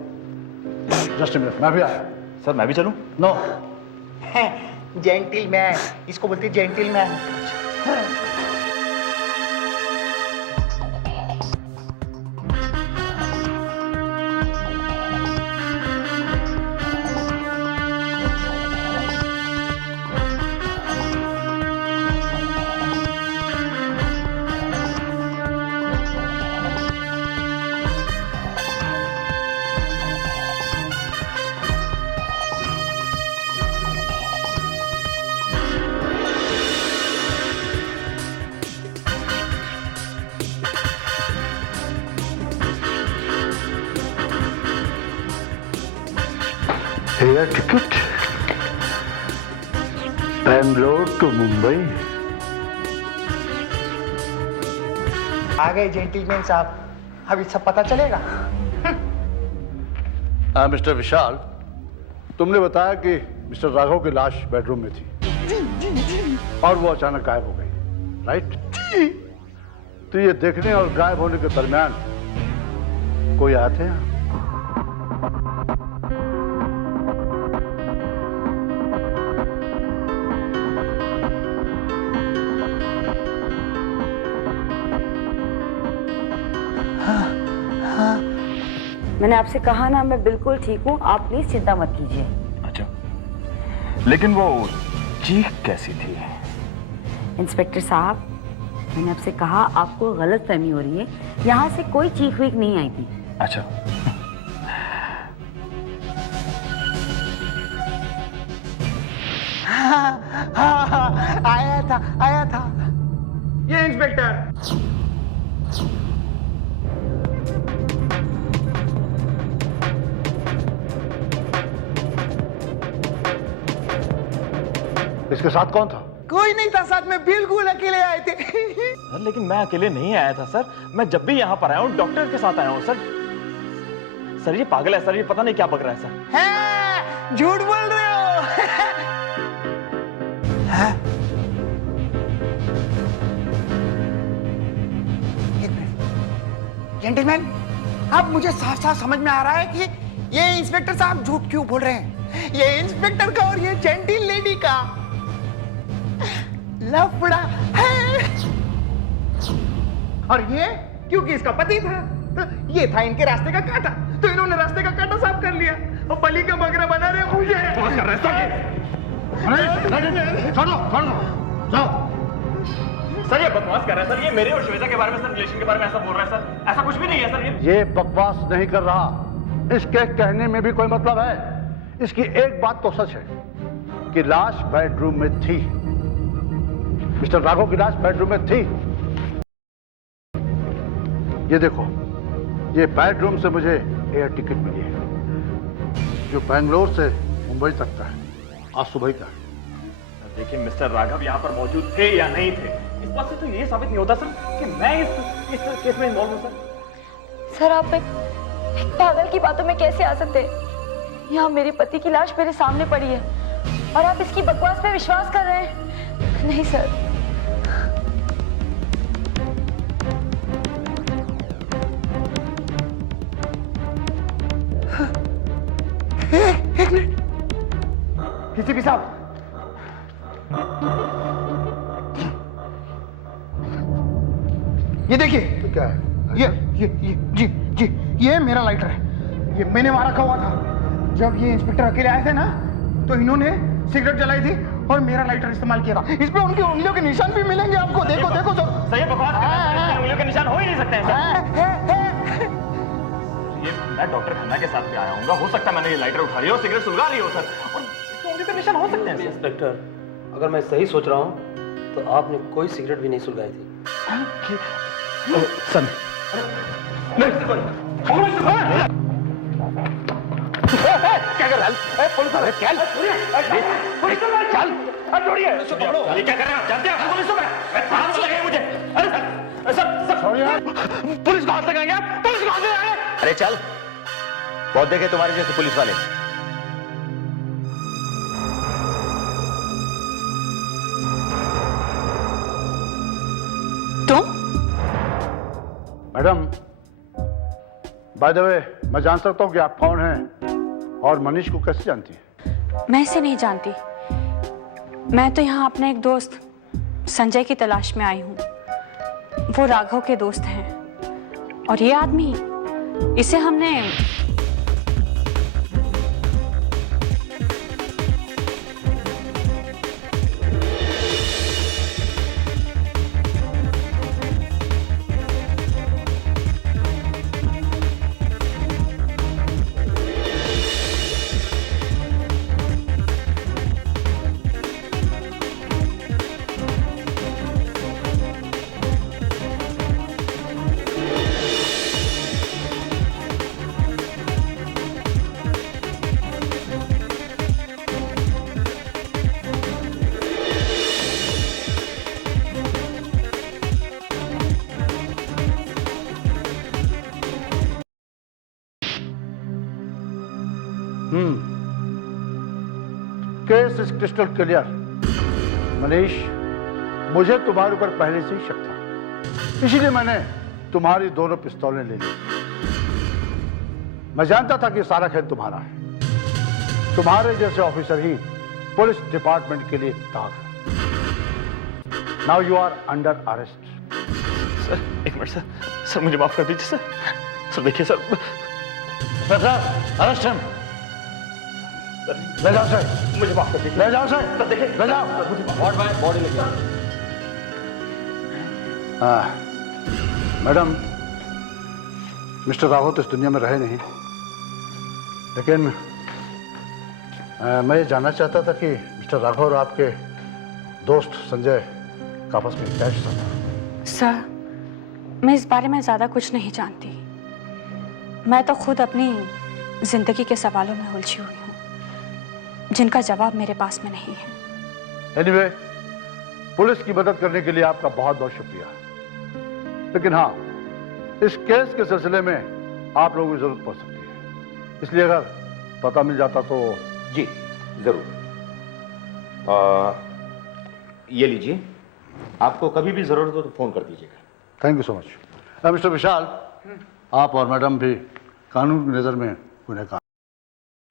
जस्ट मिनट, मैं भी आया। सर मैं भी चलूं? नो, जेंटिलमैन, इसको बोलते gentleman. Air ticket Bangalore to Mumbai. आ गए जेंटिलमैन साहब, अभी सब पता चलेगा। मिस्टर विशाल, तुमने बताया कि मिस्टर राघव की लाश बेडरूम में थी और वो अचानक गायब हो गई, राइट? तो ये देखने और गायब होने के दरमियान कोई आए थे यहाँ? मैंने आपसे कहा ना, मैं बिल्कुल ठीक हूँ, आप प्लीज चिंता मत कीजिए। अच्छा, लेकिन वो चीख कैसी थी? इंस्पेक्टर साहब, मैंने आपसे कहा आपको गलतफहमी हो रही है, यहाँ से कोई चीख वीख नहीं आई थी। अच्छा, आया था ये इंस्पेक्टर। इसके साथ कौन था? कोई नहीं था साथ में, बिल्कुल अकेले आए थे। सर लेकिन मैं अकेले नहीं आया था सर, मैं जब भी यहाँ पर आया हूँ डॉक्टर के साथ आया हूँ सर। सर ये पागल है सर, ये पता नहीं क्या बक रहा है सर। हैं, झूठ बोल रहे हो। हैं? एक मिनट, जेंटलमैन, अब मुझे साफ साफ समझ में आ रहा है कि ये इंस्पेक्टर साहब झूठ क्यों बोल रहे हैं। ये इंस्पेक्टर का और ये जेंटिल लेडी का लफड़ा है। और ये क्योंकि इसका पति था, तो ये था इनके रास्ते का कांटा, तो इन्होंने रास्ते का कांटा साफ कर लिया और बलि का बकरा बना रहे मुझे। सर ये बकवास कर रहा है सर, ये मेरे और श्वेता के बारे में सर, रिलेशन के बारे में ऐसा बोल रहा है सर। ऐसा कुछ भी नहीं है सर। ये बकवास नहीं कर रहा, इसके कहने में भी कोई मतलब है। इसकी एक बात तो सच है कि लाश बेडरूम में थी, मिस्टर राघव की लाश बेडरूम में थी। ये देखो, ये बेडरूम से मुझे एयर टिकट मिली है जो बेंगलोर से मुंबई तक का है, आज सुबह का है। देखिए मिस्टर राघव यहाँ पर मौजूद थे या नहीं थे, इस बात से तो ये साबित नहीं होता सर कि मैं इस केस में इन्वॉल्व हूँ सर। सर आप एक पागल की बातों में कैसे आ सकते हैं? यहाँ मेरे पति की लाश मेरे सामने पड़ी है और आप इसकी बकवास पे विश्वास कर रहे हैं? नहीं सर। एक मिनट, डीसीपी साहब, ये देखिए। तो क्या है? ये जी जी, ये मेरा लाइटर है, ये मैंने वहां रखा हुआ था। जब ये इंस्पेक्टर अकेले आए थे ना, तो इन्होंने सिगरेट जलाई थी और मेरा लाइटर इस्तेमाल किया था। इस पे उनकी उंगलियों के निशान भी मिलेंगे आपको। देखो देखो सर। सही बकवास कर रहे हैं, उंगलियों के निशान हो ही नहीं सकते हैं सर। ये मैं डॉक्टर खन्ना के साथ भी आया हूँ, हो सकता है मैंने ये लाइटर उठा लिया हो, सिगरेट सुलगा ली हो सर, और इसके उंगलियों के निशान हो सकते हैं सर। इंस्पेक्टर, अगर मैं सही सोच रहा हूँ तो आपने कोई सिगरेट भी नहीं सुलगाई थी। सर क्या क्या कर रहा है? पुलिस वाले चल चल छोड़िए, ये क्या कर रहे हैं? जानते हैं पुलिस में हाथ लगाइए मुझे। अरे सर पुलिस को हाथ लगाएंगे आप? पुलिस को हाथ लगाएंगे? अरे चल, बहुत देखे तुम्हारे जैसे पुलिस वाले। तुम? मैडम, बाय द वे, मैं जान सकता हूं कि आप कौन हैं और मनीष को कैसे जानती हैं? मैं इसे नहीं जानती। मैं तो यहाँ अपने एक दोस्त संजय की तलाश में आई हूँ। वो राघव के दोस्त हैं और ये आदमी, इसे हमने case is crystal clear. Manish, मुझे तुम्हारे ऊपर पहले से ही शक था, इसीलिए मैंने तुम्हारी दोनों पिस्तौलें ले ली। मैं जानता था कि सारा खेल तुम्हारा है। तुम्हारे जैसे ऑफिसर ही पुलिस डिपार्टमेंट के लिए दाग है। Now you are under arrest. Sir एक मिनट सर मुझे माफ कर दीजिए सर देखिए सर अरेस्ट हिम। ले जाओ सर, मुझे माफ कर दीजिए ले जाओ सर, देखिए ले जाओ। बॉडी लेके मैडम, मिस्टर राघव तो इस दुनिया में रहे नहीं, लेकिन मैं ये जानना चाहता था कि मिस्टर राघव और आपके दोस्त संजय का आपस में क्या रिश्ता था? सर, मैं इस बारे में ज्यादा कुछ नहीं जानती। मैं तो खुद अपनी जिंदगी के सवालों में उलझी हुई हूँ, जिनका जवाब मेरे पास में नहीं है। एनीवे, पुलिस की मदद करने के लिए आपका बहुत बहुत शुक्रिया। लेकिन हाँ, इस केस के सिलसिले में आप लोगों की जरूरत पड़ सकती है, इसलिए अगर पता मिल जाता तो। जी जरूर। ये लीजिए, आपको कभी भी जरूरत हो तो फोन कर दीजिएगा। Thank you so much. Mister Vishal, आप और मैडम भी कानून की नज़र में गुनहगार,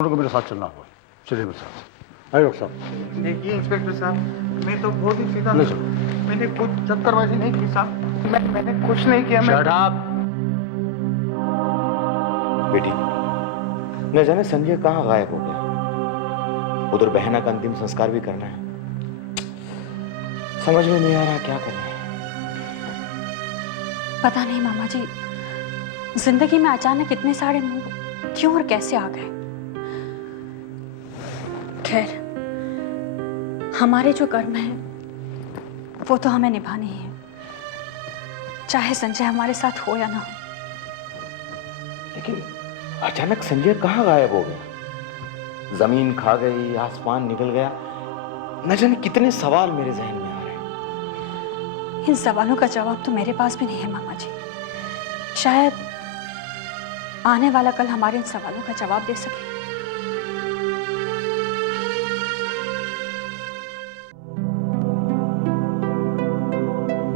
दोनों को मेरे साथ चलना होगा। चलिए मेरे साथ। आइए डॉक्टर साहब। देखिए इंस्पेक्टर साहब, मैं तो बहुत ही सीधा, ले चलो। मैंने कुछ चक्करबाजी नहीं की साहब, मैंने कुछ नहीं किया। Shut up! बेटी, न जाने संजय कहाँ गायब हो गया। उधर बहना का अंतिम संस्कार भी करना है, समझ में नहीं आ रहा क्या करें। पता नहीं मामा जी, जिंदगी में अचानक इतने सारे मुंह क्यों और कैसे आ गए। खैर, हमारे जो कर्म हैं वो तो हमें निभाने ही है, चाहे संजय हमारे साथ हो या ना हो। लेकिन अचानक संजय कहाँ गायब हो गया? जमीन खा गई, आसमान निकल गया, न जाने कितने सवाल मेरे जहन में आ रहे हैं। इन सवालों का जवाब तो मेरे पास भी नहीं है मामा जी। शायद आने वाला कल हमारे इन सवालों का जवाब दे सके।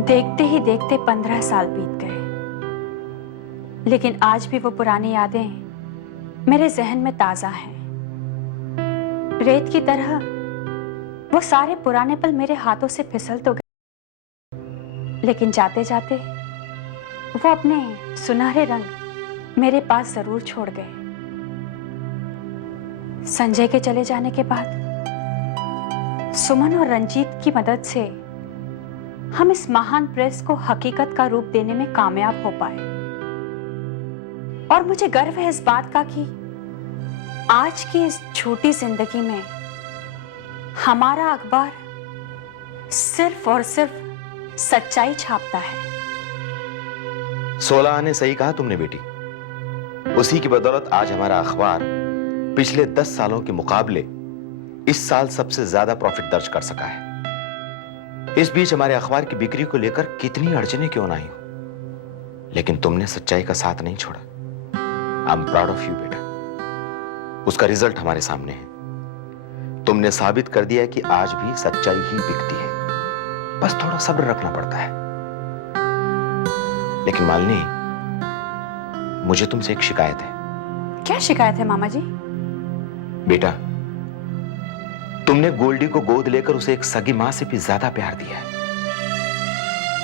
देखते ही देखते 15 साल बीत गए, लेकिन आज भी वो पुरानी यादें मेरे जहन में ताजा हैं। रेत की तरह वो सारे पुराने पल मेरे हाथों से फिसल तो गए, लेकिन जाते जाते वो अपने सुनहरे रंग मेरे पास जरूर छोड़ गए। संजय के चले जाने के बाद सुमन और रंजीत की मदद से हम इस महान प्रेस को हकीकत का रूप देने में कामयाब हो पाए, और मुझे गर्व है इस बात का कि आज की इस छोटी जिंदगी में हमारा अखबार सिर्फ और सिर्फ सच्चाई छापता है। 16 ने सही कहा तुमने बेटी, उसी की बदौलत आज हमारा अखबार पिछले 10 सालों के मुकाबले इस साल सबसे ज्यादा प्रॉफिट दर्ज कर सका है। इस बीच हमारे अखबार की बिक्री को लेकर कितनी अड़चने क्यों ना आई हो, लेकिन तुमने सच्चाई का साथ नहीं छोड़ा। I am proud of you बेटा। उसका रिजल्ट हमारे सामने है। तुमने साबित कर दिया कि आज भी सच्चाई ही बिकती है, बस थोड़ा सब्र रखना पड़ता है। लेकिन मालिनी, मुझे तुमसे एक शिकायत है। क्या शिकायत है मामा जी? बेटा, तुमने गोल्डी को गोद लेकर उसे एक सगी मां से भी ज्यादा प्यार दिया है,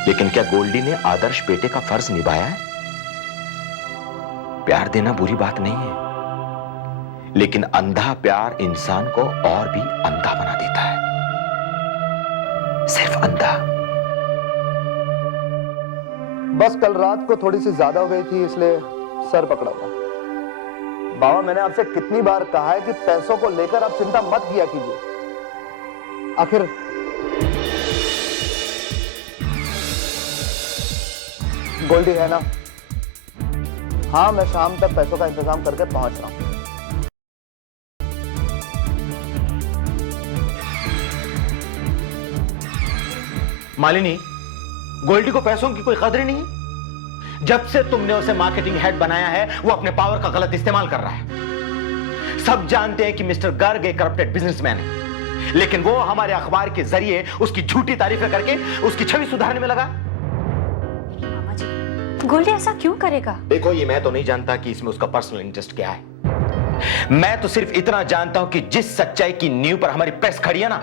लेकिन क्या गोल्डी ने आदर्श बेटे का फर्ज निभाया है? प्यार देना बुरी बात नहीं है, लेकिन अंधा प्यार इंसान को और भी अंधा बना देता है। सिर्फ अंधा। बस कल रात को थोड़ी सी ज्यादा हो गई थी, इसलिए सर पकड़ा हुआ। बाबा, मैंने आपसे कितनी बार कहा है कि पैसों को लेकर आप चिंता मत किया कीजिए। आखिर गोल्डी है ना? हाँ, मैं शाम तक पैसों का इंतजाम करके पहुंच रहा हूं। मालिनी, गोल्डी को पैसों की कोई कदर नहीं है। जब से तुमने उसे मार्केटिंग हेड बनाया है, वो अपने पावर का गलत इस्तेमाल कर रहा है। सब जानते हैं कि मिस्टर गर्ग एक करप्टेड बिजनेसमैन है, लेकिन वो हमारे अखबार के जरिए उसकी झूठी तारीफें करके उसकी छवि सुधारने में लगा। मामा जी, गोल्डी ऐसा क्यों करेगा? देखो, ये मैं तो नहीं जानता कि इसमें उसका पर्सनल इंटरेस्ट क्या है। मैं तो सिर्फ इतना जानता हूं कि जिस सच्चाई की नींव पर हमारी प्रेस खड़ी है ना,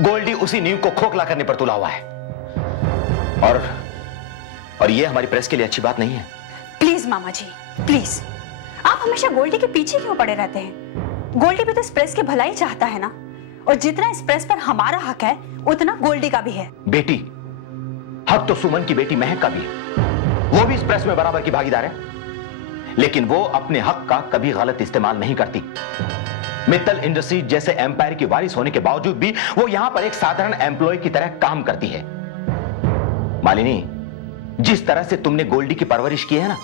गोल्डी उसी नींव को खोखला करने पर तुला हुआ है। और ये हमारी प्रेस के लिए अच्छी बात नहीं है। प्लीज मामा जी, प्लीज। आप हमेशा गोल्डी के पीछे क्यों पड़े रहते हैं? गोल्डी भी तो इस प्रेस की भलाई चाहता है ना, और जितना इस प्रेस पर हमारा हक है, उतना गोल्डी का भी है। बेटी, हक तो सुमन की बेटी महक का भी है। वो भी इस प्रेस में बराबर की भागीदार है, लेकिन वो अपने हक का कभी गलत इस्तेमाल नहीं करती। मित्तल इंडस्ट्रीज जैसे एम्पायर की वारिस होने के बावजूद भी वो यहां पर एक साधारण एम्प्लॉय की तरह काम करती है। मालिनी, जिस तरह से तुमने गोल्डी की परवरिश की है ना,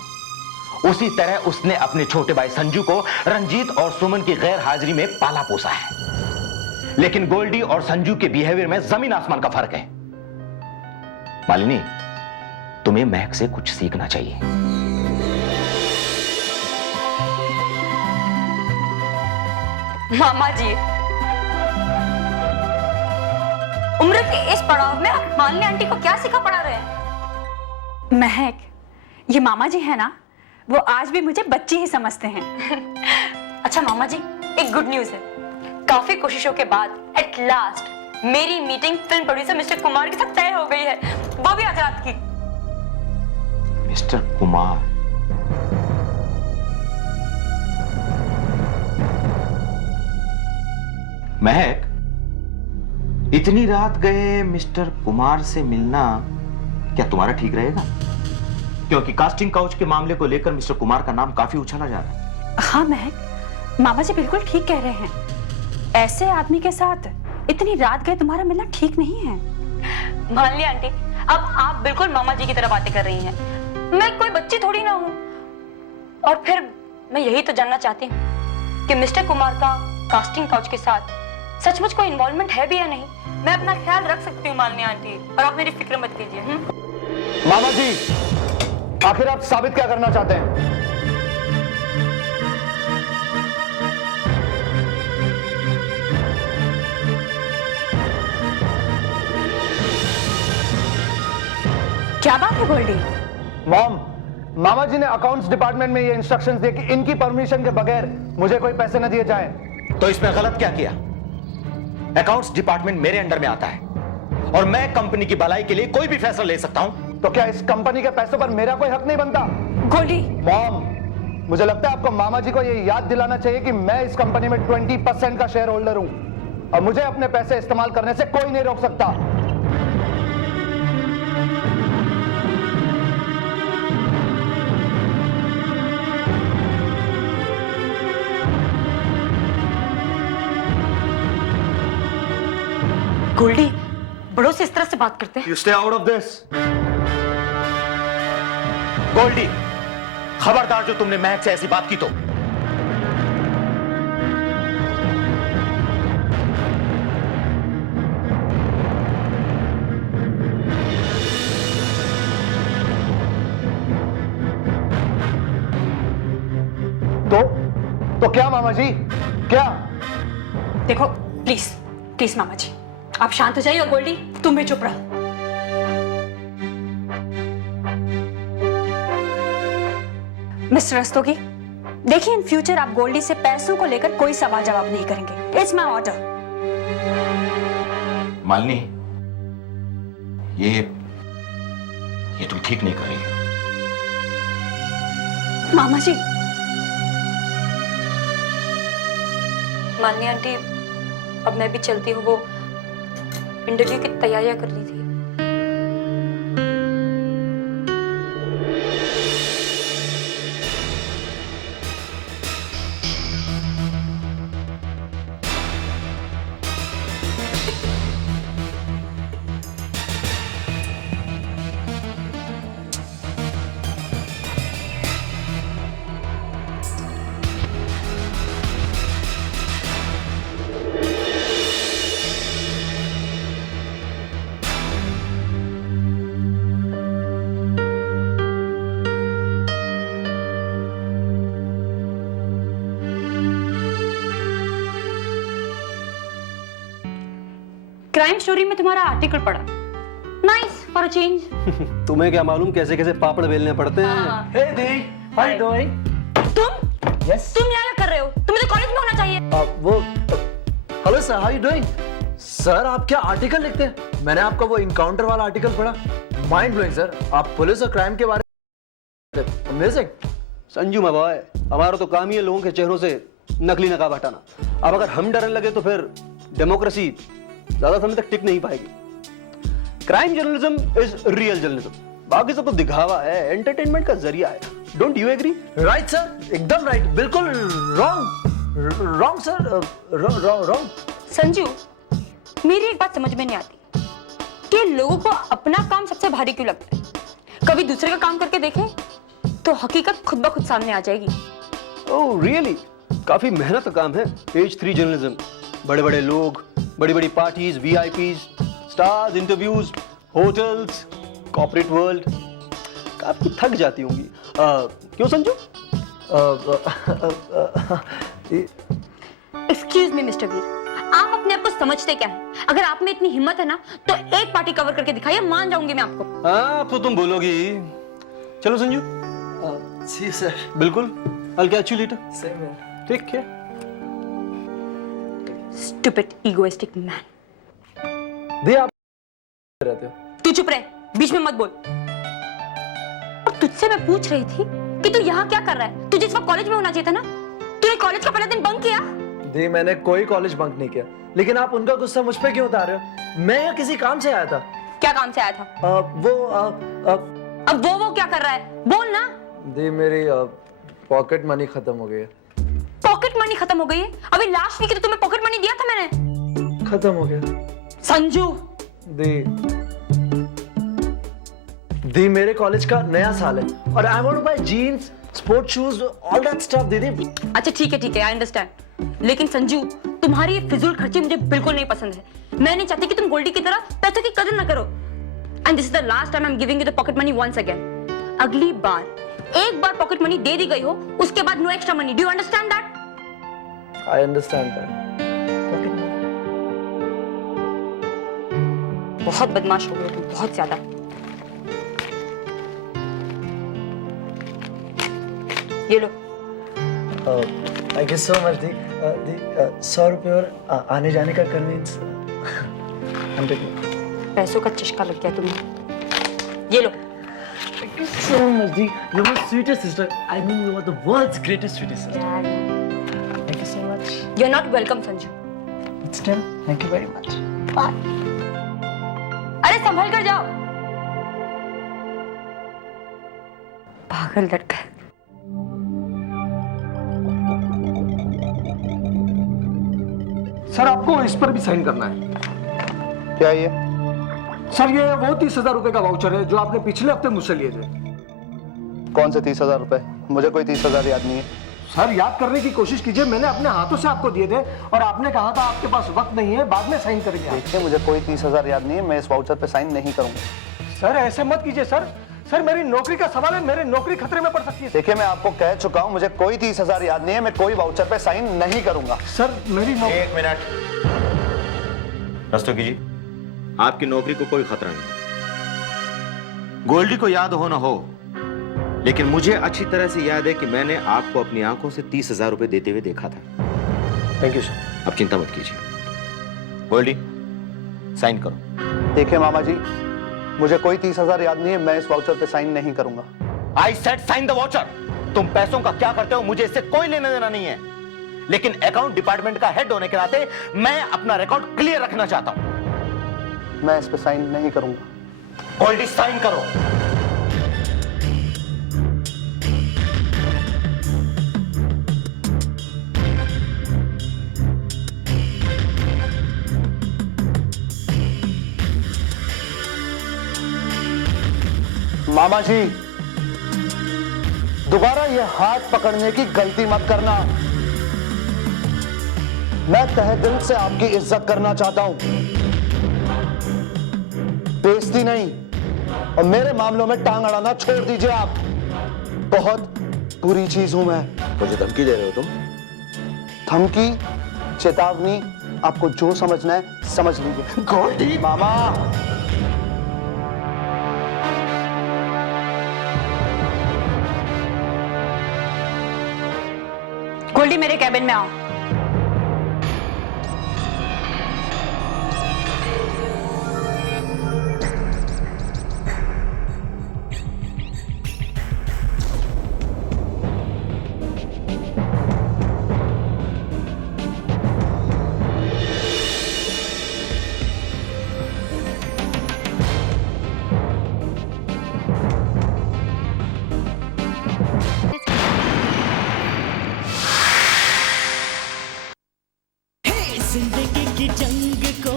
उसी तरह उसने अपने छोटे भाई संजू को रंजीत और सुमन की गैर हाजिरी में पाला पोसा है। लेकिन गोल्डी और संजू के बिहेवियर में जमीन आसमान का फर्क है। मालिनी, तुम्हें महक से कुछ सीखना चाहिए। मामा जी, उम्र के इस पड़ाव में आप मालिनी आंटी को क्या सिखा पढ़ा रहे हैं? महक, ये मामा जी है ना, वो आज भी मुझे बच्ची ही समझते हैं। अच्छा मामा जी, एक गुड न्यूज है। काफी कोशिशों के बाद एट लास्ट मेरी meeting film producer mister Kumar के साथ तय हो गई है, वो भी आज रात की। मिस्टर कुमार? महक, इतनी रात गए मिस्टर कुमार से मिलना क्या तुम्हारा ठीक रहेगा? क्योंकि कास्टिंग काउच के मामले को लेकर मिस्टर कुमार का नाम काफी उछाला जा रहा है। हाँ महक, मामा जी बिल्कुल ठीक कह रहे हैं। ऐसे आदमी के साथ इतनी रात गए तुम्हारा मिलना ठीक नहीं है। मालिनी आंटी, अब आप बिल्कुल मामा जी की तरह बातें कर रही हैं। मैं कोई बच्ची थोड़ी ना हूँ। और फिर मैं यही तो जानना चाहती हूँ कि मिस्टर कुमार का कास्टिंग काउच के साथ सचमुच कोई इन्वॉल्वमेंट है भी या नहीं। मैं अपना ख्याल रख सकती हूँ मालिनी आंटी, और आप मेरी फिक्र मत कीजिए। मामा जी, आखिर आप साबित क्या करना चाहते हैं? क्या बात है गोल्डी? मॉम, मामा जी ने अकाउंट्स डिपार्टमेंट में ये इंस्ट्रक्शंस दिए कि इनकी परमिशन के बगैर मुझे कोई पैसे न दिए जाए। तो इसमें गलत क्या किया? अकाउंट्स डिपार्टमेंट मेरे अंडर में आता है और मैं कंपनी की भलाई के लिए कोई भी फैसला ले सकता हूं। तो क्या इस कंपनी के पैसों पर मेरा कोई हक नहीं बनता? गोल्डी! मॉम, मुझे लगता है आपको मामा जी को ये याद दिलाना चाहिए कि मैं इस कंपनी में 20% का शेयर होल्डर हूं और मुझे अपने पैसे इस्तेमाल करने से कोई नहीं रोक सकता। गोल्डी, बड़ों से इस तरह से बात करते हैं? You stay out of this. Goldy, खबरदार जो तुमने महक से ऐसी बात की तो। क्या मामा जी, क्या? देखो प्लीज प्लीज मामा जी, आप शांत हो जाइए और गोल्डी तुम भी चुप रहो। मिस्टर रस्तोगी, देखिए इन फ्यूचर आप गोल्डी से पैसों को लेकर कोई सवाल जवाब नहीं करेंगे। It's my order. मालिनी, ये तुम ठीक नहीं कर रही हो। मामा जी। मालिनी आंटी, अब मैं भी चलती हूँ, वो इंटरव्यू की तैयारियां कर रही थी। क्राइम स्टोरी में तुम्हारा आर्टिकल पढ़ा, नाइस फॉर अ चेंज। तुम्हें क्या मालूम कैसे कैसे पापड़ बेलने पड़ते हैं। हे दी, हाउ यू डूइंग? तुम यहाँ क्या कर रहे हो? तुम्हें तो कॉलेज में होना चाहिए। Hello sir, how you doing? Sir आप क्या आर्टिकल लिखते हैं? मैंने आपका वो इनकाउंटर वाला आर्टिकल पढ़ा, माइंड ब्लोइंग सर। आप पुलिस और क्राइम के बारे में अमेजिंग। संजू माँ बॉय, हमारा तो काम ही है लोगों के चेहरों से नकली नकाब हटाना। अब अगर हम डरने लगे तो फिर डेमोक्रेसी ज्यादा समय तक टिक नहीं पाएगी। Crime journalism is real journalism, बाकी सब तो दिखावा है, एंटरटेनमेंट का जरिया है। Don't you agree? Right sir, एकदम राइट, बिल्कुल रॉन्ग सर, रॉन्ग। संजू, मेरी एक बात समझ में नहीं आती कि लोगों को अपना काम सबसे भारी क्यों लगता है। कभी दूसरे का काम करके देखें तो हकीकत खुद ब खुद सामने आ जाएगी। Oh really? काफी मेहनत का काम है पेज 3 जर्नलिज्म। बड़े बड़े लोग, बड़ी बड़ी parties, VIPs, stars, interviews, hotels, corporate world, काफी थक जाती होंगी। क्यों संजू? एक्सक्यूज मी मिस्टर वीर, आप अपने आप को समझते क्या है? अगर आप में इतनी हिम्मत है ना तो एक पार्टी कवर करके दिखाइए, मान जाऊंगी मैं आपको। हाँ तो तुम बोलोगी। चलो संजू। जी सर। बिल्कुल। I'll catch you later. Same here. Take care. Stupid egoistic man. दी आप रहते हो? तू चुप रहे, बीच में मत बोल। अब तुझसे मैं पूछ रही थी कि तू यहाँ क्या कर रहा है? तुझे इस वक्त कॉलेज में होना चाहिए था ना? तूने कॉलेज का पहला दिन बंक किया? दी मैंने कोई कॉलेज बंक नहीं किया, लेकिन आप उनका गुस्सा मुझ पे क्यों उतार रहे हो? मैं यहाँ किसी काम से आया था। क्या काम से आया था? अब वो क्या कर रहा है? बोल ना। दी मेरी पॉकेट मनी खत्म हो गई है। पॉकेट मनी खत्म हो गई है? अभी लास्ट वीक तो तुम्हें पॉकेट मनी दिया था मैंने। खत्म हो गया। संजू। दी मेरे कॉलेज का नया साल है और I want to buy jeans, sport shoes, all that stuff दीदी। अच्छा ठीक है, आई अंडरस्टैंड। लेकिन संजू, तुम्हारी ये फिजूल खर्ची मुझे बिल्कुल नहीं पसंद है। मैं नहीं चाहती कि तुम गोल्डी की तरह पैसों की कदर ना करो। And this is the last time I am giving you the pocket money once again. अगली बार एक बार पॉकेट मनी दे दी गई हो, उसके बाद no extra money. Do you understand that? I understand that. बहुत बदमाश हो गए तुम, बहुत ज्यादा। ये लो। थैंक यू सो मच दी। 100 रुपये और आने जाने का कन्वींस। पैसों का चस्का लग गया तुम्हें। ये लो। Thank you so much, Dee. You're my sweetest sister. I mean, you are the world's greatest sweetest sister. Thank you so much. You're not welcome, Sanju. But still, thank you very much. Bye. अरे संभल कर जाओ। पागल लड़का। Sir आपको इस पर भी sign करना है। क्या ये? सर ये वो 30,000 रुपए का वाउचर है जो आपने पिछले हफ्ते मुझसे लिए थे। कौन से 30,000 रुपए? मुझे कोई 30,000 याद नहीं है। सर याद करने की कोशिश कीजिए, मैंने अपने हाथों से आपको दिए थे और आपने कहा था आपके पास वक्त नहीं है, बाद में साइन करेंगे। देखिए मुझे कोई 30,000 याद नहीं है, मैं इस वाउचर पे साइन नहीं करूंगा। सर ऐसे मत कीजिए सर। सर मेरी नौकरी का सवाल है, मेरी नौकरी खतरे में पड़ सकती है। देखिए मैं आपको कह चुका हूं, मुझे कोई 30,000 याद नहीं है, मैं कोई वाउचर पे साइन नहीं करूंगा। सर मेरी नौकरी। एक मिनट, रस्तोगी जी, आपकी नौकरी को कोई खतरा नहीं। गोल्डी को याद हो ना हो, लेकिन मुझे अच्छी तरह से याद है कि मैंने आपको अपनी आंखों से 30,000 रुपए देते हुए देखा था। Thank you sir. अब चिंता मत कीजिए। गोल्डी, साइन करो। देखिए मामा जी, मुझे कोई 30,000 याद नहीं है, मैं इस वाउचर पे साइन नहीं करूंगा। I said sign the voucher. तुम पैसों का क्या करते हो मुझे इससे कोई लेना देना नहीं है, लेकिन अकाउंट डिपार्टमेंट का हेड होने के नाते मैं अपना रिकॉर्ड क्लियर रखना चाहता हूं। मैं इस पे साइन नहीं करूंगा। गोल्डी साइन करो। मामा जी, दोबारा ये हाथ पकड़ने की गलती मत करना। मैं तहे दिल से आपकी इज्जत करना चाहता हूं, बेइज्जती नहीं। और मेरे मामलों में टांग अड़ाना छोड़ दीजिए आप। बहुत बुरी चीज हूं मैं। मुझे धमकी दे रहे हो तुम? धमकी, चेतावनी, आपको जो समझना है समझ लीजिए। गोल्डी मामा, गोल्डी मेरे कैबिन में आओ। जिंदगी की जंग को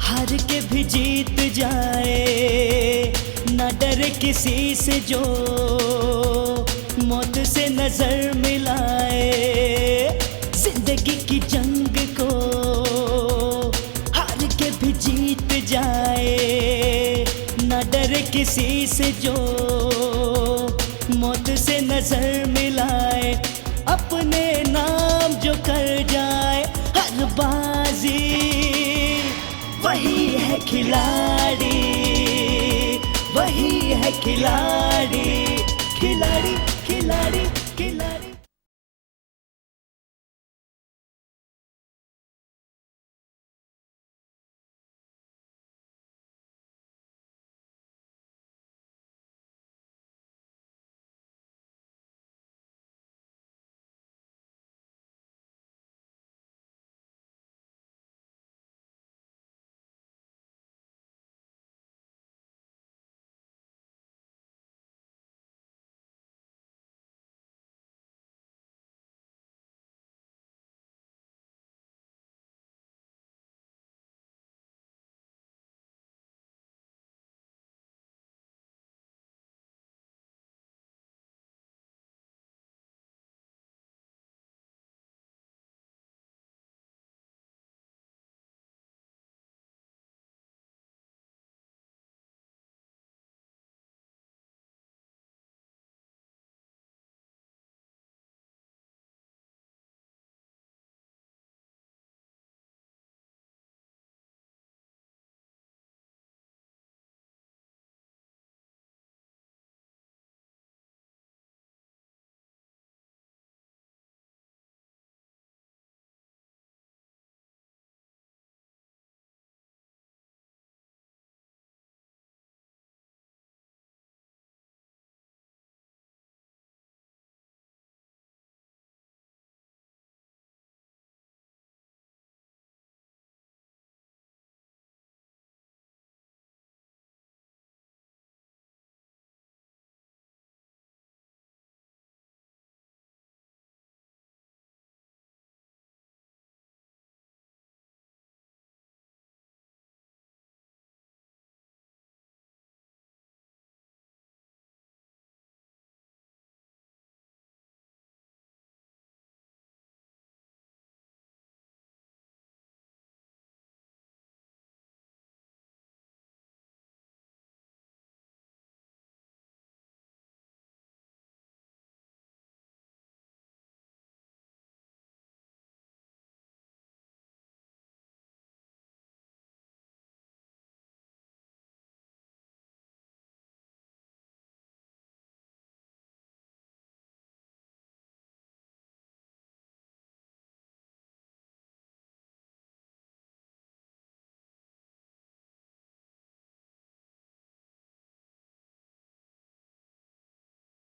हार के भी जीत जाए, ना डरे किसी से जो मौत से नजर मिलाए। जिंदगी की जंग को हार के भी जीत जाए, ना डरे किसी से जो मौत से नजर मिलाए। अपने नाम जो कर जाए हर बाजी, वही है खिलाड़ी, वही है खिलाड़ी, खिलाड़ी, खिलाड़ी।